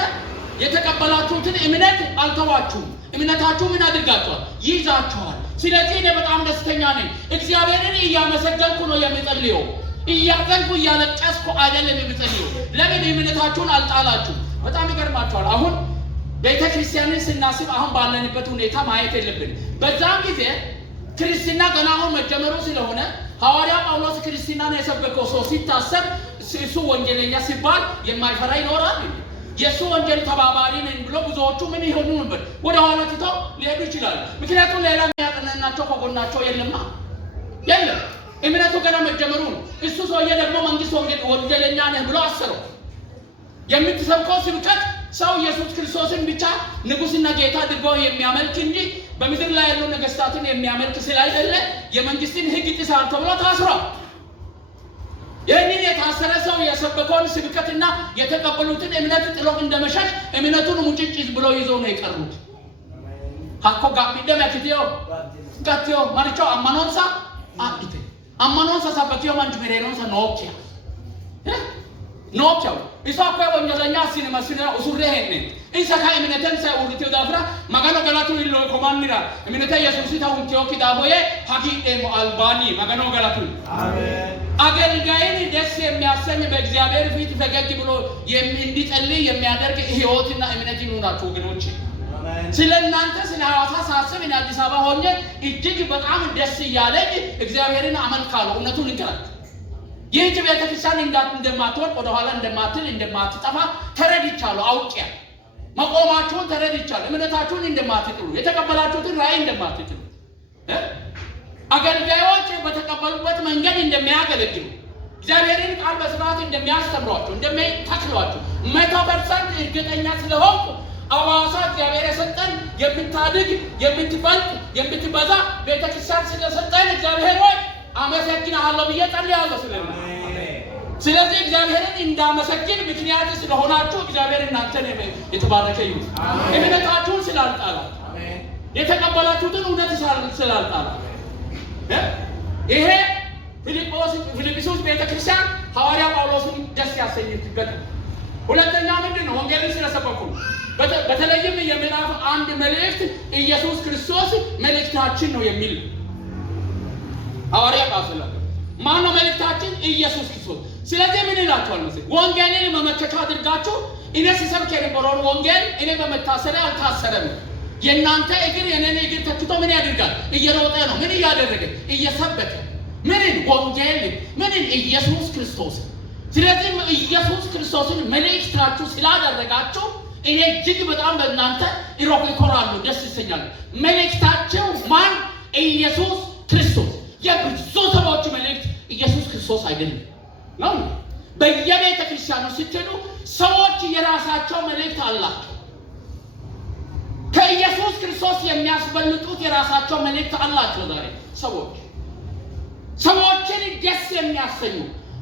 የተቀበላችሁትን እምነት አልተዋችሁም። እምነታችሁ ምን አድርጋችኋል? ይዛችኋል። ስለዚህ እኔ በጣም ደስተኛ ነኝ። እግዚአብሔርን እያመሰገንኩ ነው የምጸልየው። እያዘንኩ እያለቀስኩ አይደለም የምጸልየው። ለምን እምነታችሁን አልጣላችሁ? በጣም ይገርማችኋል። አሁን ቤተ ክርስቲያንን ስናስብ አሁን ባለንበት ሁኔታ ማየት የለብን። በዛም ጊዜ ክርስትና ገና አሁን መጀመሩ ስለሆነ ሐዋርያ ጳውሎስ ክርስትናን የሰበከው ሰው ሲታሰብ እሱ ወንጀለኛ ሲባል የማይፈራ ይኖራል። የሱ ወንጀል ተባባሪ ነኝ ብሎ ብዙዎቹ ምን ይሆኑ ነበር? ወደ ኋላ ትተው ሊሄዱ ይችላሉ። ምክንያቱም ሌላ የሚያቀናናቸው ከጎናቸው የለም። እምነቱ ገና መጀመሩ ነው። እሱ ሰውዬ ደግሞ መንግስት ወንጀለኛ ነህ ብሎ አሰረው። የምትሰብከው ስብከት ሰው ኢየሱስ ክርስቶስን ብቻ ንጉስና ጌታ አድርጎ የሚያመልክ እንጂ በምድር ላይ ያሉ ነገስታትን የሚያመልክ ስላይደለ የመንግስትን ሕግ ጥሰሃል ተብሎ ታስሯል። ይህንን የታሰረ ሰው የሰበከውን ስብከትና የተቀበሉትን እምነት ጥሎ እንደመሸሽ እምነቱን ሙጭጭ ብሎ ይዞ ነው የቀሩት። ሀኮ ጋቢ ደመክቲዮ ጋቲዮ ማርቾ አማኖንሳ አጥቴ አማኖንሳ ሰበኪዮ ማንጅ መሬኖንሳ ኖኪያው ኢሳኮ ወንጀለኛ ሲነመስና ኡሱሬሄነ ኢሳካ እምነተን ሳይውልት ዳፍራ ማጋኖ ገላቱ ይሎ ኮማንራ እምነተ ኢየሱስ ታውንቲዮ ኪዳቦዬ ሀቂኤ አልባኒ ማጋኖ ገላቱ አሜን። አገልጋይን ደስ የሚያሰኝ በእግዚአብሔር ፊት ፈገግ ብሎ እንዲጸልይ የሚያደርግ ህይወትና እምነት ይኑራችሁ ወገኖች። ስለናንተ ስለ ሐዋሳ ሳስብ እና አዲስ አበባ ሆኜ እጅግ በጣም ደስ እያለኝ እግዚአብሔርን አመልካለሁ። እውነቱን እንገራችሁ ይህች ቤተክርስቲያን እንደማትወርቅ ወደ ኋላ እንደማትጠፋ ተረድቻለሁ። አውቄያለሁ። መቆማችሁን ተረድቻለሁ። እምነታችሁን እንደማትጥሉ፣ የተቀበላችሁትን ራእይ እንደማትጥሉ፣ አገልጋዮች በተቀበሉበት መንገድ እንደሚያገለግሉ፣ እግዚአብሔርን ቃል በስርዓት እንደሚያስተምሯቸው፣ እንደሚተክሏቸው 100% እርግጠኛ ስለሆንኩ ሐዋሳ እግዚአብሔር የሰጠን የምታድግ የምትበልጥ የምትበዛ ቤተክርስቲያን ስለሰጠን እግዚአብሔር ሆይ አመሰግናለሁ ብዬ ጸልያለሁ። ስለዚህ እግዚአብሔርን እንዳመሰግን ምክንያት ስለሆናችሁ እግዚአብሔር እናንተን የተባረከ ይሁን። እምነታችሁን ስላልጣላችሁ፣ የተቀበላችሁትን እውነት ስላልጣላችሁ ይሄ ፊልጵስዩስ ቤተክርስቲያን ሐዋርያ ጳውሎስን ደስ ያሰኘችበት። ሁለተኛ ምንድን ነው? ወንጌልን ስለሰበኩ። በተለይም የምዕራፍ 1 መልእክት ኢየሱስ ክርስቶስ መልእክታችን ነው የሚል ሐዋርያ ጳውሎስ ማን ነው መልእክታችን? ኢየሱስ ክርስቶስ። ስለዚህ ምን ይላችኋል መሰለኝ? ወንጌልን መመከቻ አድርጋችሁ እኔ ሲሰብክ የነበረውን ወንጌል እኔ በመታሰሪ አልታሰረም። የእናንተ እግር የኔን እግር ተክቶ ምን ያደርጋል? እየሮጠ ነው። ምን እያደረገ? እየሰበከ ምንን? ወንጌል ምንን? ኢየሱስ ክርስቶስ። ስለዚህ ኢየሱስ ክርስቶስን መልእክታችሁ ስላደረጋችሁ እኔ እጅግ በጣም በእናንተ እኮራለሁ፣ ደስ ይሰኛል። መልእክታችሁ ማን? ኢየሱስ ክርስቶስ። የብዙ ሰዎች መልእክት ኢየሱስ ክርስቶስ አይደለም ነው። በየቤተ ክርስቲያኑ ስትሄዱ ሰዎች የራሳቸው መልእክት አላቸው። ከኢየሱስ ክርስቶስ የሚያስበልጡት የራሳቸው መልእክት አላቸው። ዛሬ ሰዎችን ደስ የሚያሰኙ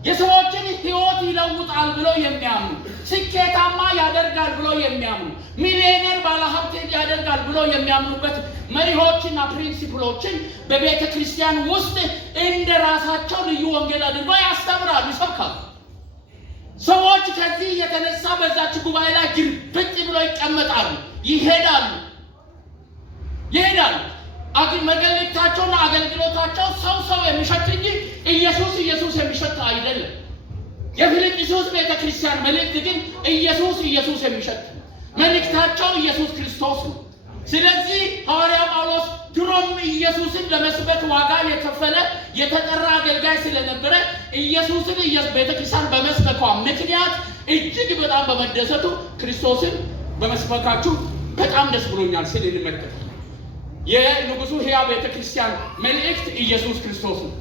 የሰዎችን ሕይወት ይለውጣል ብለው የሚያምኑ፣ ስኬታማ ያደርጋል ብለው የሚያምኑ፣ ሚሊዮነር ባለሀብት ያደርጋል ብለው የሚያምኑበት መሪዎችና ፕሪንሲፕሎችን በቤተ ክርስቲያን ውስጥ እንደ ራሳቸው ልዩ ወንጌል አድርገው ያስተምራሉ፣ ይሰብካሉ። ሰዎች ከዚህ የተነሳ በዛች ጉባኤ ላይ ግርብጥ ብለው ይቀመጣሉ፣ ይሄዳሉ። መልእክታቸውና አገልግሎታቸው ሰው የሚሸት እንጂ ኢየሱስ የሚሸት አይደለም። የፊልጵስዩስ ቤተክርስቲያን መልእክት ግን ኢየሱስ የሚሸት መልእክታቸው ኢየሱስ ክርስቶስ ነው። ስለዚህ ሐዋርያ ጳውሎስ ድሮም ኢየሱስን ለመስበክ ዋጋ የከፈለ የተጠራ አገልጋይ ስለነበረ ኢየሱስን ቤተክርስቲያን በመስበኳ ምክንያት እጅግ በጣም በመደሰቱ ክርስቶስን በመስበካችሁ በጣም ደስ ብሎኛል ሲል እንመለከታለን። የንጉሱ ሕያው ቤተክርስቲያን መልእክት ኢየሱስ ክርስቶስ ነው።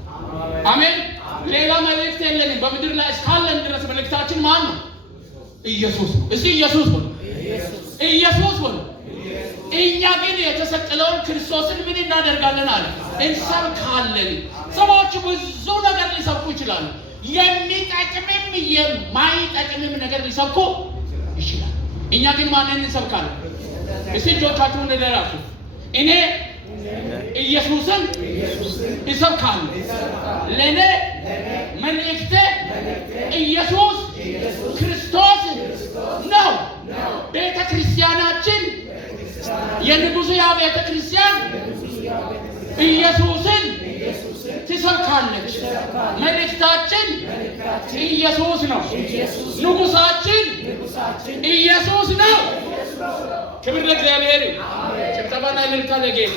አሜን። ሌላ መልእክት የለንም። በምድር ላይ እስካለን ድረስ መልእክታችን ማን ነው? ኢየሱስ ነው። እስኪ ኢየሱስ ነው። እኛ ግን የተሰቀለውን ክርስቶስን ምን እናደርጋለን አለ? እንሰብካለን። ሰዎች ብዙ ነገር ሊሰብኩ ይችላሉ። የሚጠቅምም የማይጠቅምም ነገር ሊሰብኩ ይችላል። እኛ ግን ማንን እንሰብካለን? እስኪ እጆቻችሁን ለራሱ እኔ ኢየሱስን እሰብካለሁ። ለኔ መልእክቴ ኢየሱስ ክርስቶስ ነው። ቤተ ክርስቲያናችን የንጉሱ ያ ቤተ ክርስቲያን ኢየሱስን ትሰብካለች። መልእክታችን ኢየሱስ ነው። ንጉሳችን ኢየሱስ ነው። ክብር ለእግዚአብሔር። ጭብጨባና እልልታ ለጌታ።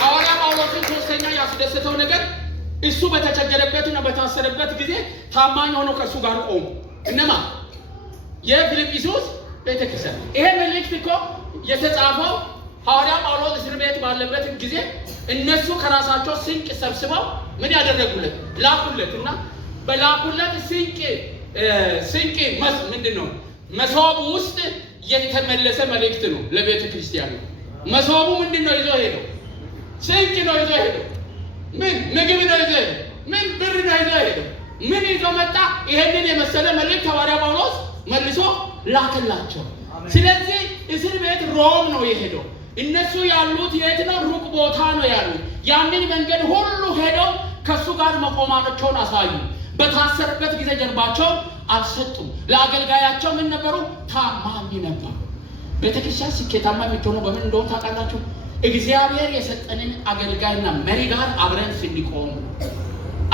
ሐዋርያ ጳውሎስን ሶስተኛ ያስደሰተው ነገር እሱ በተቸገረበትና በታሰረበት ጊዜ ታማኝ ሆኖ ከእሱ ጋር ቆሙ። እነማ? የፊልጵስዩስ ቤተክርስቲያን። ይሄ መልእክት እኮ የተጻፈው ሐዋርያ ጳውሎስ እስር ቤት ባለበት ጊዜ እነሱ ከራሳቸው ስንቅ ሰብስበው ምን ያደረጉለት? ላኩለት። እና በላኩለት ስንቅ ምንድነው? መሶብ ውስጥ የተመለሰ መልእክት ነው ለቤተ ክርስቲያን። መሶቡ ምንድነው ይዞ ሄደው? ስንቅ ነው ይዞ ሄደው። ምን ምግብ ነው ይዞ ሄደው? ምን ብር ነው ይዞ ሄደው? ምን ይዞ መጣ? ይሄንን የመሰለ መልእክት ሐዋርያ ጳውሎስ መልሶ ላከላቸው። ስለዚህ እስር ቤት ሮም ነው የሄደው። እነሱ ያሉት የት ነው? ሩቅ ቦታ ነው ያሉት። ያንን መንገድ ሁሉ ሄደው ከሱ ጋር መቆማቸውን አሳዩ። በታሰረበት ጊዜ ጀርባቸውን አልሰጡም። ለአገልጋያቸው ምን ነበሩ? ታማኝ ነበሩ። ቤተክርስቲያን ስኬታማ የምትሆነው በምን እንደሆነ ታውቃላችሁ? እግዚአብሔር የሰጠንን አገልጋይና መሪ ጋር አብረን ስንቆም።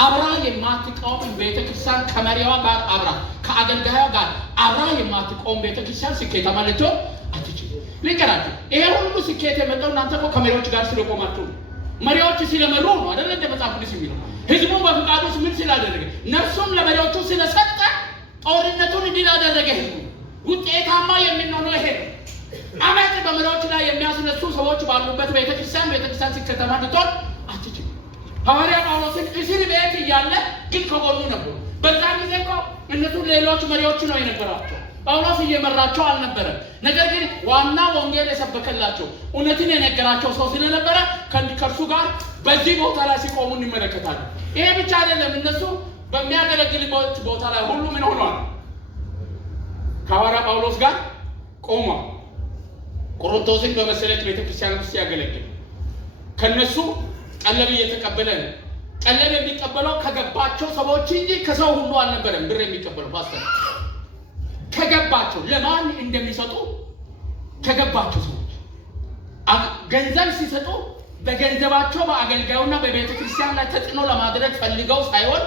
አብራ የማትቆም ቤተክርስቲያን ከመሪዋ ጋር አብራ ከአገልጋዩ ጋር አብራ የማትቆም ቤተክርስቲያን ስኬታማ ልትሆን አትችልም። ልንገራችሁ፣ ይሄ ሁሉ ስኬት የመጣው እናንተ እኮ ከመሪዎች ጋር ስለቆማችሁ ነው። መሪዎች ስለመሩ ነው አይደል? እንደ መጽሐፍ ቅዱስ የሚለው ህዝቡን በፍቃዱ ምን ስላደረገ? ነፍሱን ለመሪዎቹ ስለሰጠ ጦርነቱን እንዲህ አደረገ። ህዝቡ ውጤታማ የሚሆነው ይሄ ነው። አመት በመሪዎች ላይ የሚያስነሱ ሰዎች ባሉበት ቤተክርስቲያን ስኬታማ ልትሆን አትችልም። ሐዋርያ ጳውሎስን እስር ቤት እያለ ግን ከጎኑ ነበሩ። በዛ ጊዜ እኮ እነሱ ሌሎች መሪዎች ነው የነበራቸው። ጳውሎስ እየመራቸው አልነበረም። ነገር ግን ዋና ወንጌል የሰበከላቸው እውነትን የነገራቸው ሰው ስለነበረ ከእርሱ ጋር በዚህ ቦታ ላይ ሲቆሙ እንመለከታለን። ይሄ ብቻ አይደለም፣ እነሱ በሚያገለግልበት ቦታ ላይ ሁሉ ምን ሆኗል? ከሐዋርያ ጳውሎስ ጋር ቆሟል። ቆሮንቶስን በመሰለች ቤተክርስቲያን ውስጥ ያገለግል። ከነሱ ቀለብ እየተቀበለ ነው። ቀለብ የሚቀበለው ከገባቸው ሰዎች እንጂ ከሰው ሁሉ አልነበረም። ብር የሚቀበለው ፓስተር ከገባቸው ለማን እንደሚሰጡ ከገባቸው ሰዎች ገንዘብ ሲሰጡ በገንዘባቸው በአገልጋዩና በቤተ ክርስቲያን ላይ ተጽዕኖ ለማድረግ ፈልገው ሳይሆን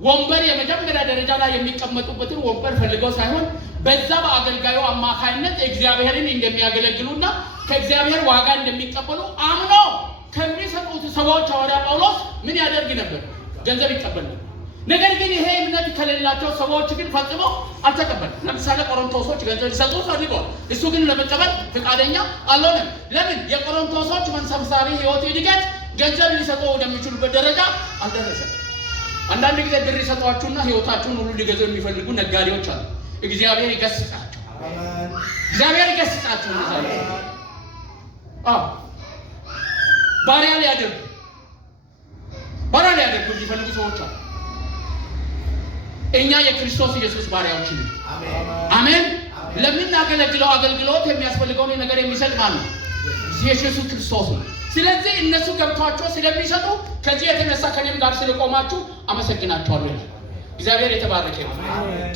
ወንበር የመጀመሪያ ደረጃ ላይ የሚቀመጡበትን ወንበር ፈልገው ሳይሆን በዛ በአገልጋዩ አማካይነት እግዚአብሔርን እንደሚያገለግሉና ከእግዚአብሔር ዋጋ እንደሚቀበሉ አምኖ ከሚሰጡት ሰዎች ሐዋርያ ጳውሎስ ምን ያደርግ ነበር? ገንዘብ ይቀበል ነበር። ነገር ግን ይሄ እምነት ከሌላቸው ሰዎች ግን ፈጽሞ አልተቀበለም። ለምሳሌ ቆሮንቶሶች ገንዘብ ሊሰጡ ፈልገዋል። እሱ ግን ለመቀበል ፈቃደኛ አልሆነም። ለምን? የቆሮንቶሶች መንፈሳዊ ሕይወት እድገት ገንዘብ ሊሰጡ ወደሚችሉበት ደረጃ አልደረሰም። አንዳንድ ጊዜ ብር ይሰጧችሁና ሕይወታችሁን ሁሉ ሊገዙ የሚፈልጉ ነጋዴዎች አሉ። እግዚአብሔር ይገስጻቸው። እግዚአብሔር ይገስጻቸው። ባሪያ ሊያደርጉ የሚፈልጉ ሰዎች አሉ። እኛ የክርስቶስ ኢየሱስ ባሪያዎች ነን። አሜን። ለምናገለግለው አገልግሎት የሚያስፈልገውን ነገር የሚሰጥ ማን ነው? ኢየሱስ ክርስቶስ ነው። ስለዚህ እነሱ ገብቷቸው ስለሚሰጡ ከዚህ የተነሳ ከኔም ጋር ስለቆማችሁ አመሰግናችኋለሁ። እግዚአብሔር የተባረከ ይሁን።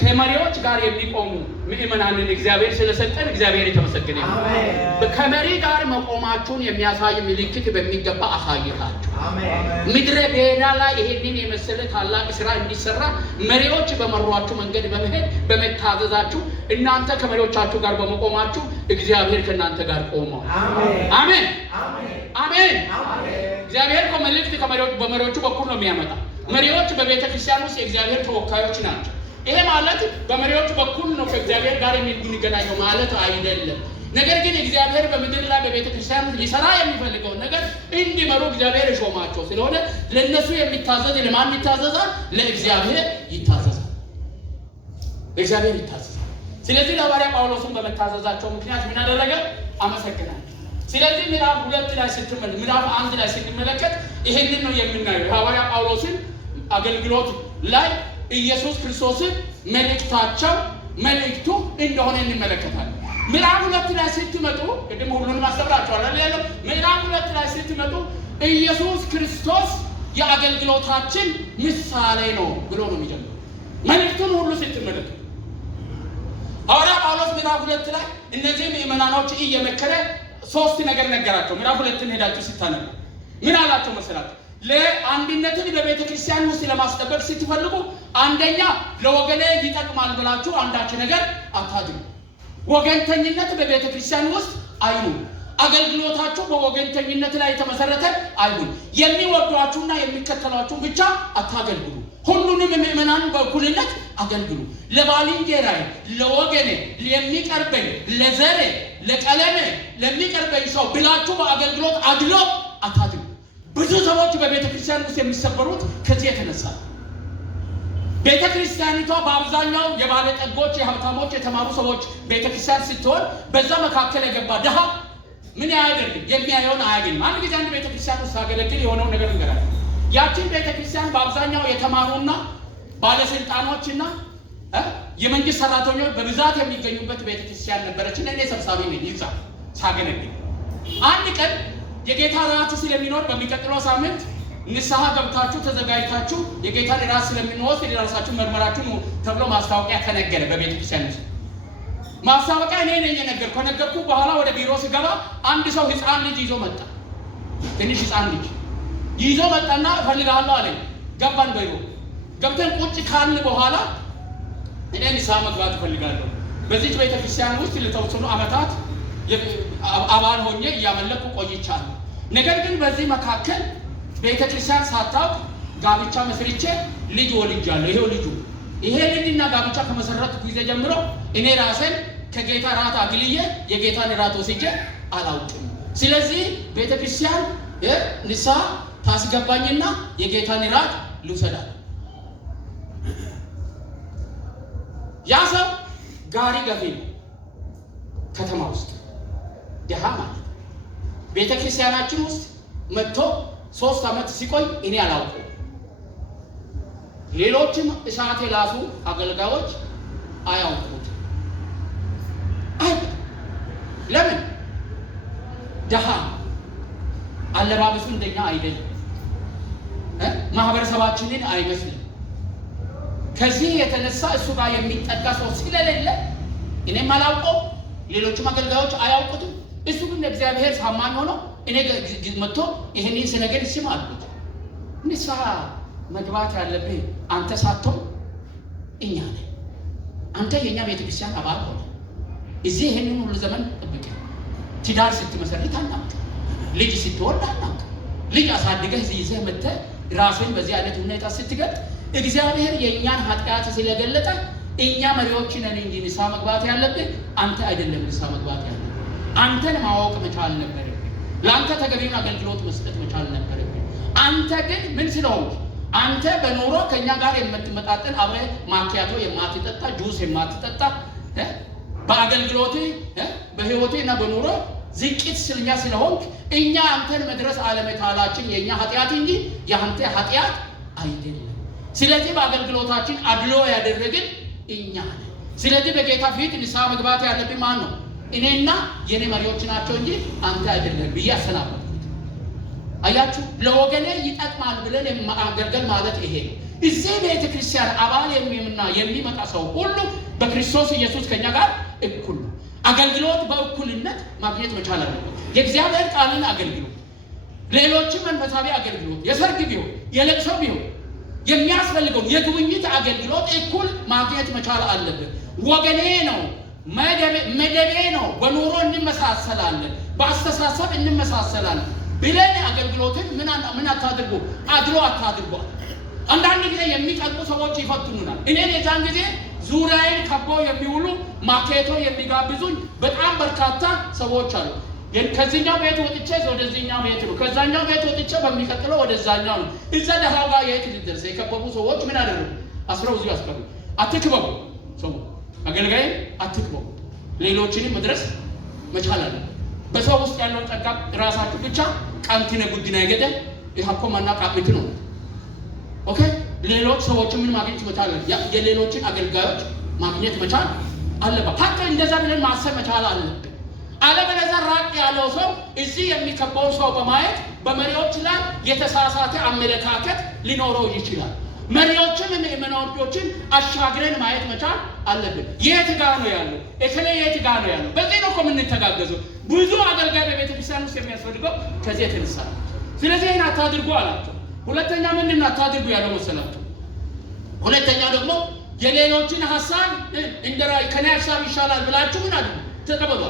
ከመሪዎች ጋር የሚቆሙ ምእመናንን እግዚአብሔር ስለሰጠን እግዚአብሔር የተመሰገነ ይሁን። ከመሪ ጋር መቆማችሁን የሚያሳይ ምልክት በሚገባ አሳይታችሁ ምድረ በዳ ላይ ይሄንን የመሰለ ታላቅ ስራ እንዲሰራ መሪዎች በመሯችሁ መንገድ በመሄድ በመታዘዛችሁ እናንተ ከመሪዎቻችሁ ጋር በመቆማችሁ እግዚአብሔር ከእናንተ ጋር ቆሟል። አሜን አሜን። እግዚአብሔር መልእክት በመሪዎቹ በኩል ነው የሚያመጣ። መሪዎች በቤተ ክርስቲያን ውስጥ የእግዚአብሔር ተወካዮች ናቸው። ይሄ ማለት በመሪዎች በኩል ነው ከእግዚአብሔር ጋር የሚገናኘው ማለት አይደለም። ነገር ግን እግዚአብሔር በምድር ላይ በቤተ ክርስቲያን ሊሰራ የሚፈልገውን ነገር እንዲመሩ እግዚአብሔር የሾማቸው ስለሆነ ለነሱ የሚታዘዝ ለማን ይታዘዛል? ለእግዚአብሔር ይታዘዛል። ለእግዚአብሔር ይታዘዛል። ስለዚህ ለሐዋርያ ጳውሎስን በመታዘዛቸው ምክንያት ምን አደረገ? አመሰግናለሁ። ስለዚህ ምዕራፍ 2 ላይ ስትመለከት ምዕራፍ 1 ላይ ስትመለከት ይሄንን ነው የምናየው። ሐዋርያ ጳውሎስን አገልግሎት ላይ ኢየሱስ ክርስቶስን መልእክቱ እንደሆነ እንመለከታለን። ምዕራፍ 2 ላይ ስትመጡ ቅድም ሁሉንም አስተምራችኋለሁ ያለው ምዕራፍ 2 ላይ ስትመጡ ኢየሱስ ክርስቶስ የአገልግሎታችን ምሳሌ ነው ብሎ ነው የሚጀምረው። መልእክቱን ሁሉ ስትመለከቱ ሐዋርያ ጳውሎስ ምዕራፍ 2 ላይ እነዚህ ምእመናኖች እየመከረ ሶስት ነገር ነገራቸው። ምዕራፍ 2 ሄዳችሁ ስታነቡ ምን አላቸው መሰላችሁ? ለአንድነትን በቤተ ክርስቲያን ውስጥ ለማስጠበቅ ስትፈልጉ አንደኛ ለወገኔ ይጠቅማል ብላችሁ አንዳች ነገር አታድርጉ። ወገንተኝነት በቤተ ክርስቲያን ውስጥ አይሁን። አገልግሎታችሁ በወገንተኝነት ላይ የተመሰረተ አይሁን። የሚወዷችሁና የሚከተሏችሁ ብቻ አታገልግሉ። ሁሉንም ምእመናን በእኩልነት አገልግሉ። ለባልንጀራዬ፣ ለወገኔ፣ የሚቀርበኝ፣ ለዘሬ፣ ለቀለሜ ለሚቀርበኝ ሰው ብላችሁ በአገልግሎት አድሎ አታድርጉ። ብዙ ሰዎች በቤተ ክርስቲያን ውስጥ የሚሰበሩት ከዚህ የተነሳ ቤተ ክርስቲያኒቷ በአብዛኛው የባለጠጎች፣ የሀብታሞች፣ የተማሩ ሰዎች ቤተ ክርስቲያን ስትሆን በዛ መካከል የገባ ድሃ ምን ያደርግ የሚያየውን አያገኝም። አንድ ጊዜ አንድ ቤተ ክርስቲያን ውስጥ አገለግል የሆነው ነገር እንገራለን። ያችን ቤተ ክርስቲያን በአብዛኛው የተማሩና ባለስልጣኖችና የመንግስት ሰራተኞች በብዛት የሚገኙበት ቤተ ክርስቲያን ነበረች። እኔ ሰብሳቢ ነኝ። ይዛ ሳገለግል አንድ ቀን የጌታ ራት ስለሚኖር በሚቀጥለው ሳምንት ንስሐ ገብታችሁ ተዘጋጅታችሁ የጌታን ራት ስለሚኖር የራሳችሁ መርመራችሁ ተብሎ ማስታወቂያ ተነገረ በቤተ ክርስቲያን ውስጥ። ማስታወቂያ እኔ ነኝ ከነገርኩ በኋላ ወደ ቢሮ ስገባ አንድ ሰው ህፃን ልጅ ይዞ መጣ። ትንሽ ህፃን ልጅ ይዞ መጣና እፈልጋለሁ አለኝ። ገባን ቢሮ ገብተን ቁጭ ካልን በኋላ እኔ ንስሐ መግባት እፈልጋለሁ፣ በዚህ ቤተ ክርስቲያን ውስጥ ለተወሰኑ ዓመታት አባል ሆኜ እያመለኩ ቆይቻለሁ። ነገር ግን በዚህ መካከል ቤተ ክርስቲያን ሳታውቅ ጋብቻ መስርቼ ልጅ ወልጃለሁ። ይሄው ልጁ ይሄ ልጅና ጋብቻ ከመሰረቱ ጊዜ ጀምሮ እኔ ራሴን ከጌታ ራት አግልዬ የጌታን ራት ወስጄ አላውቅም። ስለዚህ ቤተ ክርስቲያን ንስሐ ታስገባኝና የጌታን ራት ልውሰዳል። ያ ሰው ጋሪ ገፊ ነው። ከተማ ውስጥ ድሃ ማለት ቤተ ክርስቲያናችን ውስጥ መጥቶ 3 ዓመት ሲቆይ እኔ አላውቀው። ሌሎችም እሳት የላሱ አገልጋዮች አያውቁት። ለምን? ድሃ አለባበሱ እንደኛ አይደለም፣ ማህበረሰባችንን አይመስልም። ከዚህ የተነሳ እሱ ጋር የሚጠጋ ሰው ስለሌለ እኔም አላውቀው፣ ሌሎችም አገልጋዮች አያውቁትም። እሱ ግን እግዚአብሔር ታማኝ ሆኖ እኔ መጥቶ ይሄንን ስነገር ይስማ አልኩት። ንስሐ መግባት ያለብህ አንተ ሳትሆን እኛ ነን። አንተ የኛ ቤተክርስቲያን አባል ሆነ እዚህ ይሄንን ሁሉ ዘመን ጠብቀ ትዳር ስትመሰርት አናውቅ፣ ልጅ ስትወልድ አናውቅ፣ ልጅ አሳድገህ እዚህ ይዘህ መጥተህ ራስን በዚህ አይነት ሁኔታ ስትገጥ እግዚአብሔር የእኛን ኃጢአት ስለገለጠ እኛ መሪዎች ነን እንጂ ንስሐ መግባት ያለብህ አንተ አይደለም። ንስሐ መግባት ያለብህ አንተን ማወቅ መቻል ነበረብህ። ለአንተ ተገቢውን አገልግሎት መስጠት መቻል ነበረብህ። አንተ ግን ምን ስለሆንክ አንተ በኑሮ ከኛ ጋር የምትመጣጠን አብረህ ማኪያቶ የማትጠጣ ጁስ የማትጠጣ በአገልግሎት በህይወቴና በኑሮ ዝቂት ስለኛ ስለሆንክ እኛ አንተን መድረስ አለመቻላችን የኛ ኃጢአት እንጂ የአንተ ኃጢአት አይደለም። ስለዚህ በአገልግሎታችን አድሎ ያደረግን እኛ ነን። ስለዚህ በጌታ ፊት ንስሐ መግባት ያለብን ማን ነው? እኔና የኔ መሪዎች ናቸው እንጂ አንተ አይደለም ብዬ አሰናበትኩት። አያችሁ፣ ለወገኔ ይጠቅማል ብለን ማገልገል ማለት ይሄ ነው። እዚህ ቤተ ክርስቲያን አባል የሚመጣ ሰው ሁሉ በክርስቶስ ኢየሱስ ከኛ ጋር እኩል ነው። አገልግሎት በእኩልነት ማግኘት መቻል አለበት። የእግዚአብሔር ቃልን አገልግሎት፣ ሌሎችም መንፈሳዊ አገልግሎት፣ የሰርግ ቢሆን የለቅሶ ቢሆን የሚያስፈልገው የጉብኝት አገልግሎት እኩል ማግኘት መቻል አለበት። ወገኔ ነው፣ መደቤ ነው፣ በኑሮ እንመሳሰላለን፣ በአስተሳሰብ እንመሳሰላለን ብለን አገልግሎትን ምን አታድርጉ፣ አድሎ አታድርጉ። አንዳንድ ጊዜ የሚቀርቡ ሰዎች ይፈትኑናል። እኔን የዛን ጊዜ ዙሪያዬን ከቦ የሚውሉ ማኬቶ የሚጋብዙኝ በጣም በርካታ ሰዎች አሉ። ከዚህኛው ቤት ወጥቼ ወደዚህኛው ቤት ነው፣ ከዛኛው ቤት ወጥቼ በሚቀጥለው ወደዛኛው ነው። እዛ ደሃው ጋር የት ልደርስ? የከበቡ ሰዎች ምን አደረጉ? አስረው እዚህ አስቀሩ። አትክበቡ፣ ሰው አገልጋይ አትክበቡ። ሌሎችንም መድረስ መቻል አለ። በሰው ውስጥ ያለው ጸጋ ራሳችሁ ብቻ ቃንቲነ ጉዲና ይገደ ይሃኮ ማና ቃሚት ነው። ኦኬ፣ ሌሎች ሰዎችን ምን ማግኘት መቻል አለ? የሌሎችን አገልጋዮች ማግኘት መቻል አለበት። ሀtta እንደዛ ብለን ማሰብ መቻል አለበት። አለበለዚያ ራቅ ያለው ሰው እዚህ የሚከበው ሰው በማየት በመሪዎች ላይ የተሳሳተ አመለካከት ሊኖረው ይችላል። መሪዎችን ምዕመናኖችን አሻግረን ማየት መቻል አለብን። የት ጋር ነው ያለው? እከሌ የት ጋር ነው ያለው? በዚህ ነው የምንተጋገዘው። ብዙ አገልጋይ በቤተ ክርስቲያን ውስጥ የሚያስፈልገው ከዚህ የተነሳ ነው። ስለዚህ ይህን አታድርጉ አላቸው። ሁለተኛ ምንድን ነው አታድርጉ ያለው መሰላቸው? ሁለተኛ ደግሞ የሌሎችን ሐሳብ እንደራይ ከኔ ሐሳብ ይሻላል ብላችሁ ምን አሉ ተቀበሉ።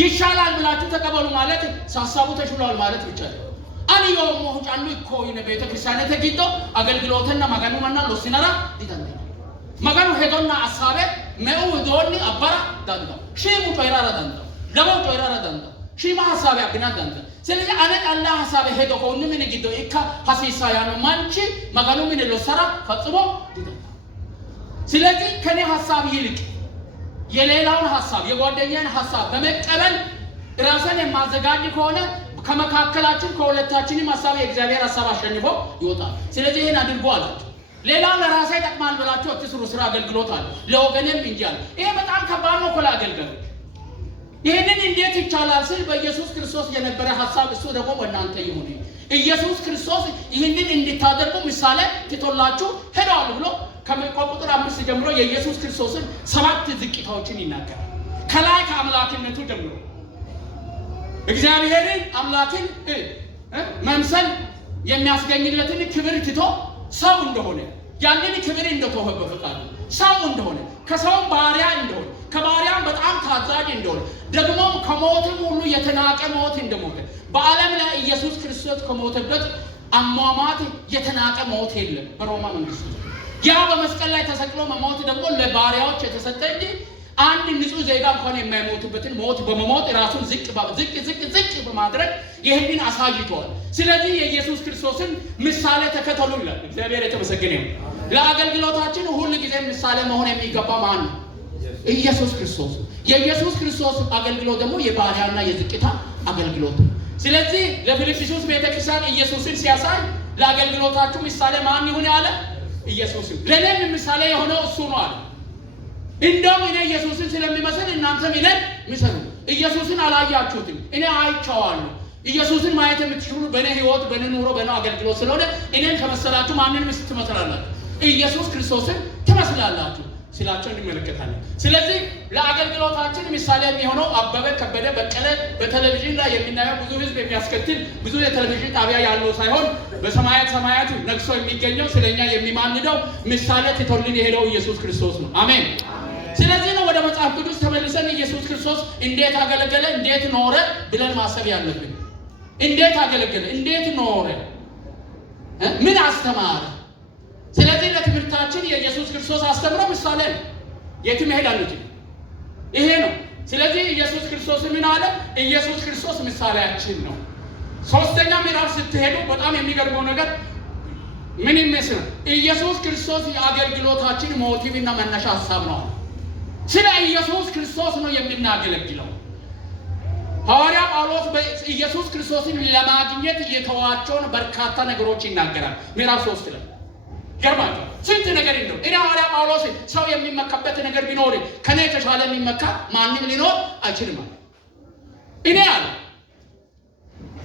ይሻላል ብላችሁ ተቀበሉ ማለት ሐሳቡ ተሽሏል ማለት ብቻ ነው። አንዮ ሞጫሉ እኮ የቤተ ክርስቲያን ተጊዶ አገልግሎትና ማጋኑ ማና ሎሲናራ ዲታንተ ማጋኑ ሄዶና ሐሳቤ መው ዶኒ አባራ ዳንታ ሺሙ ጦይራራ ዳንታ ለማው ጦይራራ ዳንታ ሺማ ሐሳቤ አብና ዳንታ ስለዚህ አነት አላህ ሐሳቤ ሄዶ ኮን ምን ጊዶ ኢካ ሐሲሳ ያኑ ማንቺ ማጋኑ ምን ሎሰራ ፈጽሞ ዲታንታ ስለዚህ ከኔ ሐሳብ ይልቅ የሌላውን ሐሳብ የጓደኛን ሐሳብ በመቀበል ራስን የማዘጋጅ ከሆነ ከመካከላችን ከሁለታችንም ሐሳብ የእግዚአብሔር ሐሳብ አሸንፎ ይወጣል። ስለዚህ ይሄን አድርጎ አላችሁ። ሌላው ለራሴ ይጠቅማል ብላችሁ አትስሩ። ስራ አገልግሎት አለ ለወገኔም እንጂ አለ። ይሄ በጣም ከባድ ነው ለአገልጋዮች። ይሄንን እንዴት ይቻላል ስል በኢየሱስ ክርስቶስ የነበረ ሐሳብ እሱ ደግሞ በእናንተ ይሁን። ኢየሱስ ክርስቶስ ይህንን እንድታደርጉ ምሳሌ ትቶላችሁ ሄደዋል ብሎ ከቁጥር 5 ጀምሮ የኢየሱስ ክርስቶስን 7 ዝቅታዎችን ይናገራል። ከላይ ከአምላክነቱ ጀምሮ እግዚአብሔርን አምላክን መምሰል የሚያስገኝለትን ክብር ትቶ ሰው እንደሆነ ያንን ክብር እንደተወ በፈቃዱ ሰው እንደሆነ ከሰውም ባሪያ እንደሆነ ከባሪያም በጣም ታዛዥ እንደሆነ ደግሞ ከሞትም ሁሉ የተናቀ ሞት እንደሞተ በዓለም ላይ ኢየሱስ ክርስቶስ ከሞተበት አሟሟት የተናቀ ሞት የለም በሮማ መንግስት። ያ በመስቀል ላይ ተሰቅሎ መሞት ደግሞ ለባሪያዎች የተሰጠ እንጂ አንድ ንጹህ ዜጋ እንኳን የማይሞትበትን ሞት በመሞት ራሱን ዝቅ በማድረግ ይህንን አሳይቷል። ስለዚህ የኢየሱስ ክርስቶስን ምሳሌ ተከተሉ ይላል። እግዚአብሔር የተመሰገነ ይሁን። ለአገልግሎታችን ሁሉ ጊዜ ምሳሌ መሆን የሚገባ ማን ነው? ኢየሱስ ክርስቶስ። የኢየሱስ ክርስቶስ አገልግሎት ደግሞ የባሪያና የዝቅታ አገልግሎት። ስለዚህ ለፊልጵስዩስ ቤተክርስቲያን ኢየሱስን ሲያሳይ ለአገልግሎታችሁ ምሳሌ ማን ይሁን ያለ ኢየሱስ። ለኔም ምሳሌ የሆነው እሱ ነው አለ። እንደውም እኔ ኢየሱስን ስለሚመስል እናንተም እኔን ምሰሉ። ኢየሱስን አላያችሁትም፣ እኔ አይቼዋለሁ። ኢየሱስን ማየት የምትችሉ በእኔ ህይወት፣ በእኔ ኑሮ፣ በእኔ አገልግሎት ስለሆነ እኔን ከመሰላችሁ ማንንም ትመስላላችሁ? ኢየሱስ ክርስቶስን ትመስላላችሁ ሲላቸው እንመለከታለን። ስለዚህ ለአገልግሎታችን ምሳሌ የሚሆነው አበበ ከበደ በቀለ በቴሌቪዥን ላይ የምናየው ብዙ ህዝብ የሚያስከትል ብዙ የቴሌቪዥን ጣቢያ ያለው ሳይሆን በሰማያት ነግሶ የሚገኘው ስለኛ የሚማንደው ምሳሌ ትቶልን የሄደው ኢየሱስ ክርስቶስ ነው። አሜን። ስለዚህ ነው ወደ መጽሐፍ ቅዱስ ተመልሰን ኢየሱስ ክርስቶስ እንዴት አገለገለ፣ እንዴት ኖረ ብለን ማሰብ ያለብን። እንዴት አገለገለ፣ እንዴት ኖረ፣ ምን አስተማረ? ስለዚህ ለትምህርታችን የኢየሱስ ክርስቶስ አስተምሮ ምሳሌ ነው። የትም መሄድ አንችልም። ይሄ ነው። ስለዚህ ኢየሱስ ክርስቶስ ምን አለ? ኢየሱስ ክርስቶስ ምሳሌያችን ነው። ሶስተኛ ምዕራፍ ስትሄዱ በጣም የሚገርመው ነገር ምን ይመስላል? ኢየሱስ ክርስቶስ የአገልግሎታችን ሞቲቭና መነሻ ሐሳብ ነው። ስለ ኢየሱስ ክርስቶስ ነው የምናገለግለው። ሐዋርያ ጳውሎስ በኢየሱስ ክርስቶስን ለማግኘት የተዋቸውን በርካታ ነገሮች ይናገራል። ምዕራፍ 3 ላይ ገርማቸው ስንት ነገር እንደው እኔ ሐዋርያ ጳውሎስ ሰው የሚመካበት ነገር ቢኖር ከኔ የተሻለ የሚመካ ማንም ሊኖር አይችልም። እኔ አለ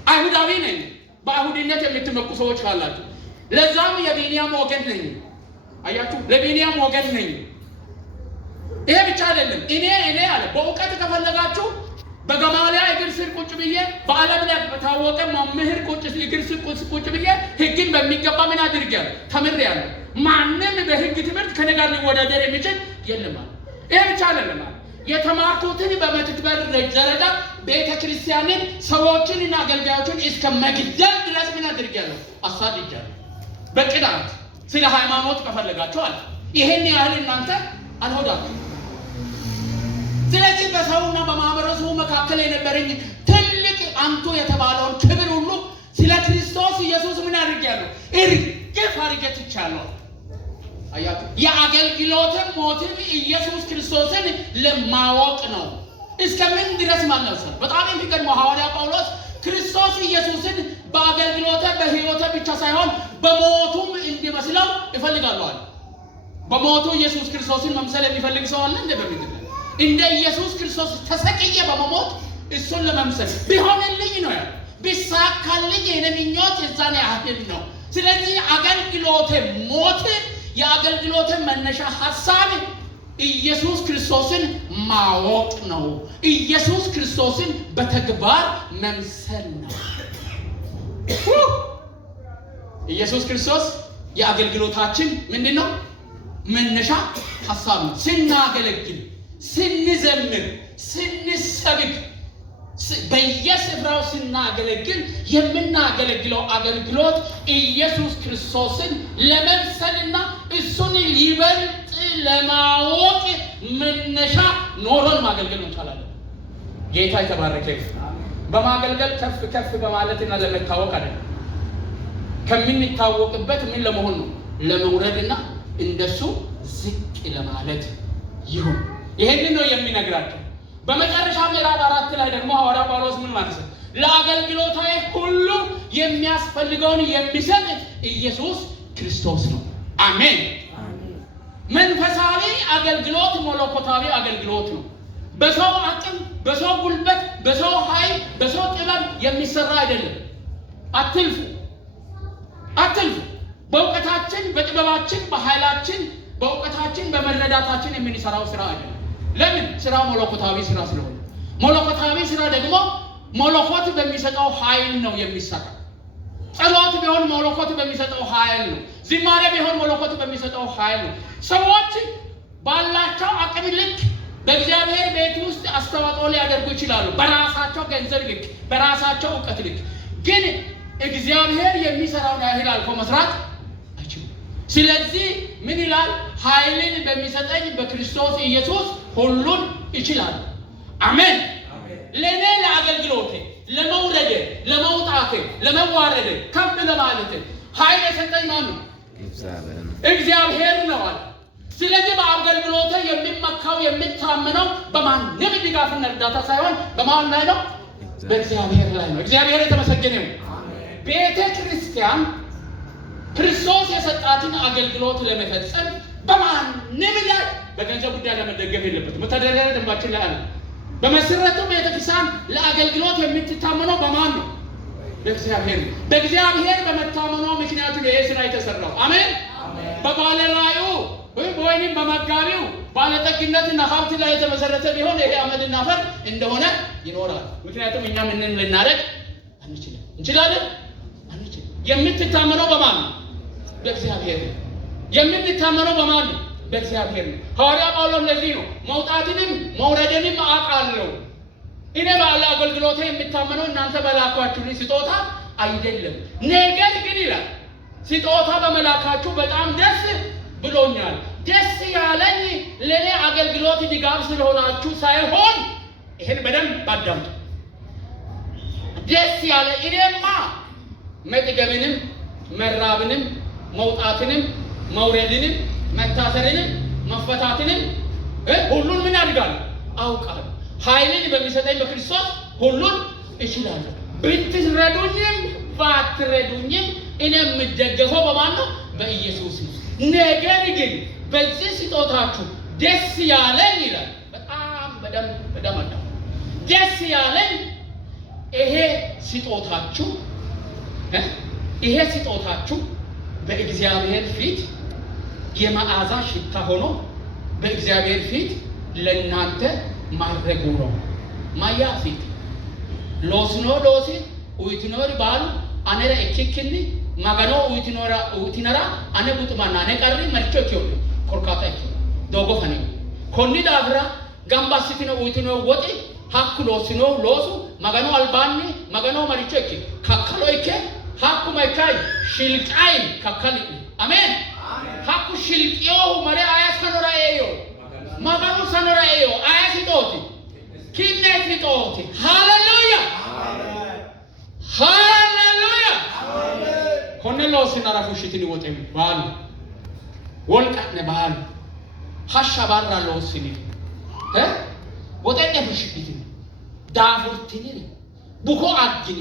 አይሁዳዊ ነኝ። በአይሁድነት የምትመኩ ሰዎች ካላችሁ ለዛም የቢንያም ወገን ነኝ። አያችሁ፣ ለቢንያም ወገን ነኝ። ይሄ ብቻ አይደለም። እኔ አለ በእውቀት ከፈለጋችሁ በገማልያ እግር ስር ቁጭ ብዬ በዓለም ላይ በታወቀ መምህር እግር ስር ቁጭ ብዬ ሕግን በሚገባ ምን አድርጌያለሁ? ተምሬያለሁ። ማንም በሕግ ትምህርት ከኔ ጋር ሊወዳደር የሚችል የለም። ይሄ ብቻ አይደለም። የተማርኩትን በመትግበር ደረጃ ቤተ ክርስቲያንን ሰዎችንና አገልጋዮችን እስከ መግደል ድረስ ምን አድርጌያለሁ? አሳድጃለሁ። በቅዳት ስለ ሃይማኖት ከፈለጋችሁ አለ ይሄን ያህል እናንተ አልሆዳችሁ። ስለዚህ በሰውና በማህበረሰቡ መካከል የነበረኝ ትልቅ አንቱ የተባለውን ክብር ሁሉ ስለ ክርስቶስ ኢየሱስ ምን አድርጌያለሁ? እርግፍ አድርጌ ትቻለሁ። አያችሁ፣ የአገልግሎትን ሞቲቭ ኢየሱስ ክርስቶስን ለማወቅ ነው። እስከምን ድረስ ማለት ነው? በጣም የሚገርመው ሐዋርያ ጳውሎስ ክርስቶስ ኢየሱስን በአገልግሎተ በህይወተ ብቻ ሳይሆን በሞቱም እንዲመስለው ይፈልጋለዋል። በሞቱ ኢየሱስ ክርስቶስን መምሰል የሚፈልግ ሰው አለ እንደ በምድር ላይ? እንደ ኢየሱስ ክርስቶስ ተሰቅዬ በመሞት እሱን ለመምሰል ቢሆንልኝ ነው ያለው። ቢሳካልኝ የኔ ምኞት የዛን ያህል ነው። ስለዚህ አገልግሎት ሞት የአገልግሎት መነሻ ሐሳብ ኢየሱስ ክርስቶስን ማወቅ ነው። ኢየሱስ ክርስቶስን በተግባር መምሰል ነው። ኢየሱስ ክርስቶስ የአገልግሎታችን ምንድነው? መነሻ ሐሳብ ነው። ስናገለግል፣ ስንዘምር፣ ስንሰብክ በየስፍራው ስናገለግል የምናገለግለው አገልግሎት ኢየሱስ ክርስቶስን ለመምሰልና እሱን ይበልጥ ለማወቅ መነሻ ኖሮን ማገልገል እንችላለን። ጌታ የተባረከ ይሁን። በማገልገል ከፍ ከፍ በማለትና ለመታወቅ አይደለም። ከምንታወቅበት ምን ለመሆን ነው? ለመውረድና እንደሱ ዝቅ ለማለት ይሁን። ይሄንን ነው የሚነግራቸው። በመጨረሻ ምዕራፍ 4 ላይ ደግሞ ሐዋርያ ጳውሎስ ምን ማለት ነው? ለአገልግሎታዊ ሁሉ የሚያስፈልገውን የሚሰጥ ኢየሱስ ክርስቶስ ነው። አሜን። መንፈሳዊ አገልግሎት መለኮታዊ አገልግሎት ነው። በሰው አቅም፣ በሰው ጉልበት፣ በሰው ኃይል፣ በሰው ጥበብ የሚሰራ አይደለም። አትልፉ። በእውቀታችን፣ በጥበባችን፣ በኃይላችን፣ በእውቀታችን፣ በመረዳታችን የምንሰራው ስራ አይደለም። ለምን? ስራ መለኮታዊ ስራ ስለሆነ። መለኮታዊ ስራ ደግሞ መለኮት በሚሰጠው ኃይል ነው የሚሰራው። ጸሎት ቢሆን መለኮት በሚሰጠው ኃይል ነው። ዝማሬ ቢሆን መለኮት በሚሰጠው ኃይል ነው። ሰዎች ባላቸው አቅም ልክ በእግዚአብሔር ቤት ውስጥ አስተዋጽኦ ሊያደርጉ ይችላሉ፣ በራሳቸው ገንዘብ ልክ፣ በራሳቸው እውቀት ልክ። ግን እግዚአብሔር የሚሰራውን ያህል አልፎ መስራት አይችልም። ስለዚህ ምን ይላል? ኃይልን በሚሰጠኝ በክርስቶስ ኢየሱስ ሁሉን ይችላል። አሜን። ለኔ ለአገልግሎቴ፣ ለመውረድ፣ ለመውጣት፣ ለመዋረድ፣ ከፍ ለማለት ኃይል የሰጠኝ ማን ነው? እግዚአብሔር ነው አለ። ስለዚህ በአገልግሎቴ የሚመካው የሚታመነው በማንም ድጋፍና እርዳታ ሳይሆን በማን ላይ ነው? በእግዚአብሔር ላይ ነው። እግዚአብሔር የተመሰገነ ነው። ቤተ ክርስቲያን ክርስቶስ የሰጣትን አገልግሎት ለመፈጸም በማንም ላይ በገንዘብ ጉዳይ ለመደገፍ የለበትም። መተዳደሪያ ደንባችን ላይ አለ። በመሰረቱ ቤተክርስቲያን ለአገልግሎት የምትታመነው በማን ነው? በእግዚአብሔር ነው። በእግዚአብሔር በመታመኗ ምክንያቱ ይሄ ስራ የተሰራው። አሜን። በባለራዩ ወይም በመጋቢው ባለጠግነትና ሀብት ላይ የተመሰረተ ቢሆን ይሄ አመድና አፈር እንደሆነ ይኖራል። ምክንያቱም እኛ ምንም ልናደርግ አንችልም። እንችላለን? አንችልም። የምትታመነው በማን ነው? በእግዚአብሔር ነው። የምትታመነው በማን ነው? በእግዚአብሔር ነው። ሐዋርያ ጳውሎስ ለዚህ ነው መውጣትንም መውረድንም አውቃለሁ፣ እኔ ባለ አገልግሎቴ የምታመነው እናንተ በላኳችሁልኝ ስጦታ አይደለም፣ ነገር ግን ይላል ስጦታ በመላካችሁ በጣም ደስ ብሎኛል። ደስ ያለኝ ለኔ አገልግሎት ድጋፍ ስለሆናችሁ ሳይሆን፣ ይሄን በደንብ አዳምጡ። ደስ ያለ እኔማ መጥገብንም መራብንም መውጣትንም መውረድንም መታሰርንም መፈታትንም ሁሉን ምን አድርጋለሁ? አውቃለሁ። ኃይልን በሚሰጠኝ በክርስቶስ ሁሉን እችላለሁ። ብትረዱኝም ባትረዱኝም እኔ የምደገፈው በማን ነው? በኢየሱስ ነው። ነገር ግን በዚህ ስጦታችሁ ደስ ያለኝ ይላል። በጣም በደም ደስ ያለኝ ይሄ ስጦታችሁ በእግዚአብሔር ፊት የመዓዛ ሽታ ሆኖ በእግዚአብሔር ፊት ለእናንተ ማድረጉ ነው። ማያ ፊት ሎስኖ ሎሲ ኡይትኖሪ ባሉ አነረ እኪክኒ ማጋኖ ኡይትነራ አነ ቡጥማና አነ ቀሪ መርቾ ኪዮ ኮርካታ ኪዮ ዶጎ ፈኒ ኮኒ ዳብራ ጋምባሲቲኖ ኡይትኖ ወጪ ሀኩ ሎስኖ ሎሱ ማጋኖ አልባኒ ማጋኖ መርቾ ኪ ካካሎ ይከ ሀኩ ማይካይ ሽልቃይ ካካሊ አሜን። ሀኩ ሽልቂዮ መሪ አያስ ከኖራኤዮ ማጋኖ ሰኖራኤዮ አያስ ጦቲ ኪነት ጦቲ ሃሌሉያ ሃሌሉያ ኮነሎ ሲናራፉ ሽቲኒ ወጤም ባል ወልቃነ ባል ሐሻ ባራ ሎሲኒ ወጤነ ፍሽቲኒ ዳፉርቲኒ ቡኮ አግኒ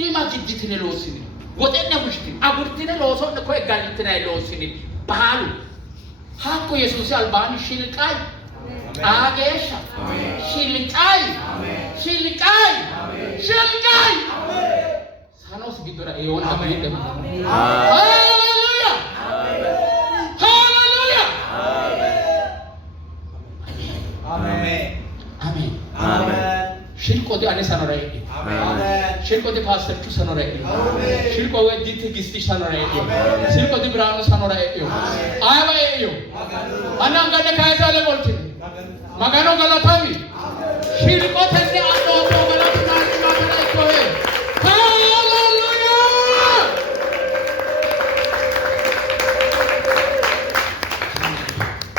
ኢማ ጅጅቲኒ ሎሲኒ ወጤነ ፍሽቲኒ አጉርቲኒ ሎሶ ነኮ ጋልቲና ሎሲኒ ባሉ ሀቁ ኢየሱስ አልባኒ ሽልቃይ አጌሻ ሽልቃይ ካኖስ ጊዶራ ይሆን አሜን አሜን ሃሌሉያ ሃሌሉያ አሜን አሜን አሜን ሽልቆቴ አኔ ሰኖራይ አሜን ሽልቆቴ ፓስተርቹ ሰኖራይ ሽልቆ ወዲት ግስቲ ሰኖራይ ሽልቆቴ ብራኑ ሰኖራይ አባይ አናንጋደ ካይዛ ለቦልቲ ማጋኖ ገላታሚ ሽልቆቴ አንዶቶ ገላታና ማጋኖ ኮሄ ሃሌሉያ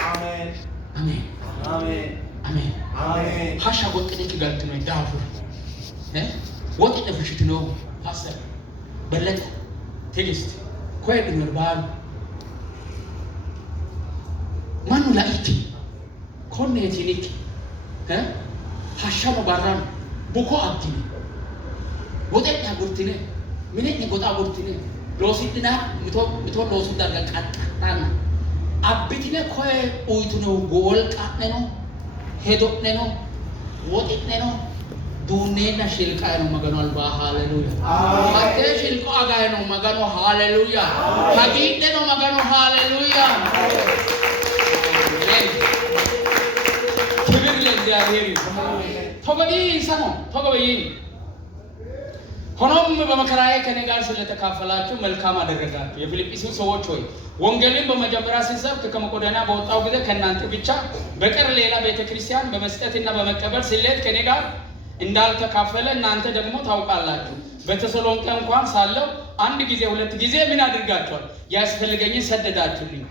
አሜን አሜን አሜን አሜን አሜን ሀሻ ወጥኔ ጋርት ነው ዳፉ ወጥ ነፍሽት ነው ፓስተር በለጠ ትግስት ኮይድ ምርባል ማኑ ላይክ ኮኔቲኒክ ሀሻ መባራን ቡኮ አብቲኒ ወጤኛ ጉርቲኔ ምንኝ ጎጣ ጉርቲኔ ሎሲድና ምቶ ሎሱ ዳጋ ቃጣና አብቲኔ ኮይ ኡይቱ ነው ጎል ቃነ ነው ሄዶነ ነው ወጤነ ነው ዱኔና ሽልቃ ነው መገኑ አልባ ሃሌሉያ አቴ ሽልቆ አጋይ ነው መገኑ ሃሌሉያ ሀጊደ ነው መገኑ ሃሌሉያ ክብር ለእግዚአብሔር ተገቢ ሰሞ ተገቢ ሆኖም በመከራዬ ከኔ ጋር ስለተካፈላችሁ መልካም አደረጋችሁ። የፊልጵስዩስ ሰዎች ሆይ ወንጌልን በመጀመሪያ ሲሰብክ ከመቄዶንያ በወጣው ጊዜ ከእናንተ ብቻ በቀር ሌላ ቤተክርስቲያን በመስጠትና በመቀበል ስሌት ከኔ ጋር እንዳልተካፈለ እናንተ ደግሞ ታውቃላችሁ። በተሰሎንቄ እንኳን ሳለሁ አንድ ጊዜ ሁለት ጊዜ ምን አድርጋችኋል? ያስፈልገኝን ሰደዳችሁልኝ።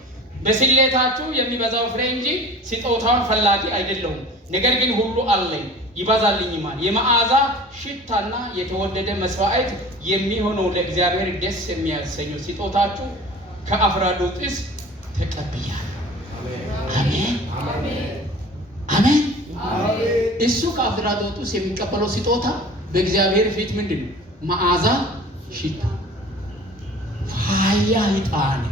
በስሌታችሁ የሚበዛው ፍሬ እንጂ ስጦታውን ፈላጊ አይደለሁም። ነገር ግን ሁሉ አለኝ ይበዛልኝማል። የመዓዛ ሽታና የተወደደ መስዋዕት የሚሆነው ለእግዚአብሔር ደስ የሚያሰኘው ስጦታችሁ ከአፍራዶጥስ ተቀብያለሁ። አሜን አሜን አሜን። እሱ ከአፍራዶጥስ የሚቀበለው ስጦታ በእግዚአብሔር ፊት ምንድነው? መዓዛ ሽታ ፋያ ይጣነ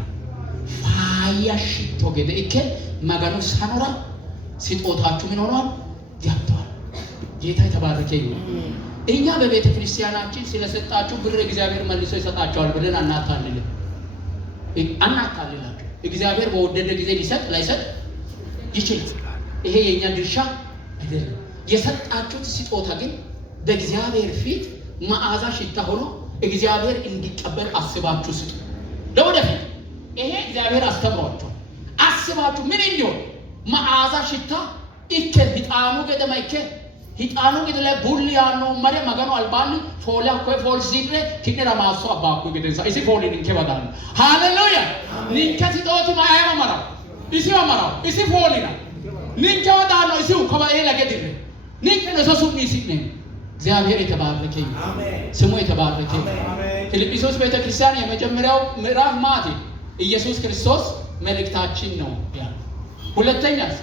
ፋያ ሽቶ ገደ እከ መገኑ ሳኖራ ስጦታችሁ ምን ሆኗል? ገብቷል። ጌታ የተባረከ ይሁን። እኛ በቤተ ክርስቲያናችን ስለሰጣችሁ ብር እግዚአብሔር መልሶ ይሰጣቸዋል ብለን አናታልልም። እግዚአብሔር በወደደ ጊዜ ሊሰጥ ላይሰጥ ይችላል። ይሄ የኛ ድርሻ አይደለም። የሰጣችሁት ስጦታ ግን በእግዚአብሔር ፊት መዓዛ ሽታ ሆኖ እግዚአብሔር እንዲቀበል አስባችሁ ስጡ። ለወደፊት ይሄ እግዚአብሔር አስተምሯችኋል። አስባችሁ ምን እንዲሆን መዓዛ ሽታ እከ ሂጣኑ ገደማ እከ ሂጣኑ ገደለ ቡልያኖ መረ መገኑ አልባኒ ፎላ ኮ ፎልሲድረ ኪነራ ማሶ አባኩ ገደሳ እሲ ፎሊን እንከ ባዳን ሃሌሉያ ኒንከ ሲጦቱ ማያማ ማራ እሲ ማራ እሲ ፎሊና ኒንከ ወዳኖ እሲ ኮባኤ ለገድረ ኒንከ ነሶሱ ሚሲነ እግዚአብሔር የተባረከ አሜን። ስሙ የተባረከ አሜን። ፊልጵስዩስ ቤተክርስቲያን የመጀመሪያው ምዕራፍ ማቴ ኢየሱስ ክርስቶስ መልእክታችን ነው ያለው። ሁለተኛስ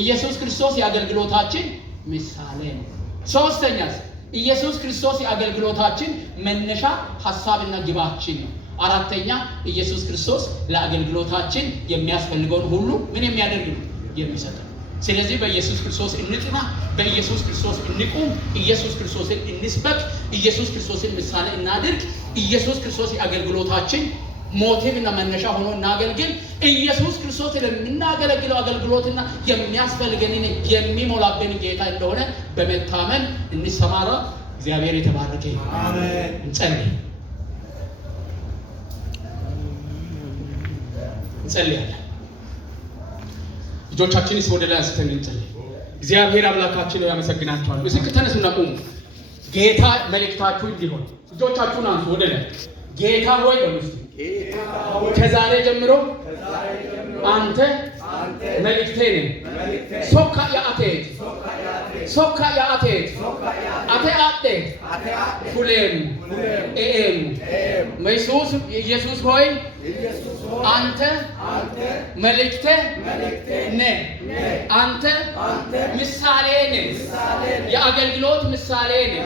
ኢየሱስ ክርስቶስ የአገልግሎታችን ምሳሌ ነው። ሶስተኛስ ኢየሱስ ክርስቶስ የአገልግሎታችን መነሻ ሐሳብና ግባችን ነው። አራተኛ ኢየሱስ ክርስቶስ ለአገልግሎታችን የሚያስፈልገውን ሁሉ ምን የሚያደርግ ነው? የሚሰጥ ነው። ስለዚህ በኢየሱስ ክርስቶስ እንጽና፣ በኢየሱስ ክርስቶስ እንቁም፣ ኢየሱስ ክርስቶስን እንስበክ፣ ኢየሱስ ክርስቶስን ምሳሌ እናድርግ። ኢየሱስ ክርስቶስ የአገልግሎታችን ሞቲቭና መነሻ ሆኖ እናገልግል። ኢየሱስ ክርስቶስ ለምናገለግለው አገልግሎትና የሚያስፈልገንን የሚሞላብን ጌታ እንደሆነ በመታመን እንሰማራ። እግዚአብሔር የተባረከ አሜን። እንጸልያለን። ልጆቻችንስ ወደ ላይ አንስተን እንጸልይ። እግዚአብሔር አምላካችን ያመሰግናችኋል። ምስክር ተነሱና ቁሙ። ጌታ መልእክታችሁ እንዲሆን ልጆቻችሁን አንሱ ወደ ላይ። ጌታ ሆይ በምስሉ ከዛሬ ጀምሮ አንተ መልእክቴ ነህ። ሶካ ያአቴት ሶካ ያአቴት አቴ አቴ ፉሌም ኤም ኢየሱስ ኢየሱስ ሆይ አንተ መልእክቴ ነህ። አንተ ምሳሌ ነህ። የአገልግሎት ምሳሌ ነህ።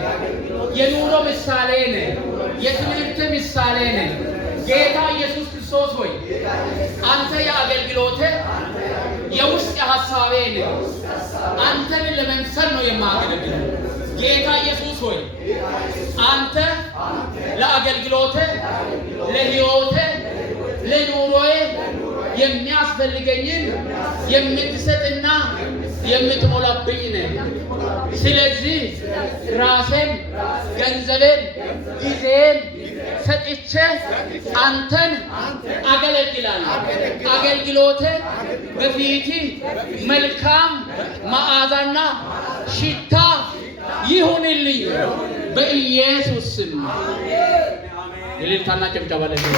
የኑሮ ምሳሌ ነህ። የትምህርት ምሳሌ ነህ። ጌታ ኢየሱስ ክርስቶስ ሆይ አንተ የአገልግሎቴ የውስጥ ሐሳቤ ነህ። አንተን ለመምሰል ነው የማገለግለው። ጌታ ኢየሱስ ሆይ አንተ ለአገልግሎቴ ለሕይወቴ ለኑሮዬ የሚያስፈልገኝን የምትሰጥና የምትሞላብኝ ነህ። ስለዚህ ራሴን ገንዘቤን ጊዜን ሰጥቼ አንተን አገለግላለሁ። አገልግሎቴ በፊት መልካም መዓዛና ሽታ ይሁንልኝ በኢየሱስ ስም። እልልታና ጭብጨባ ለጌታ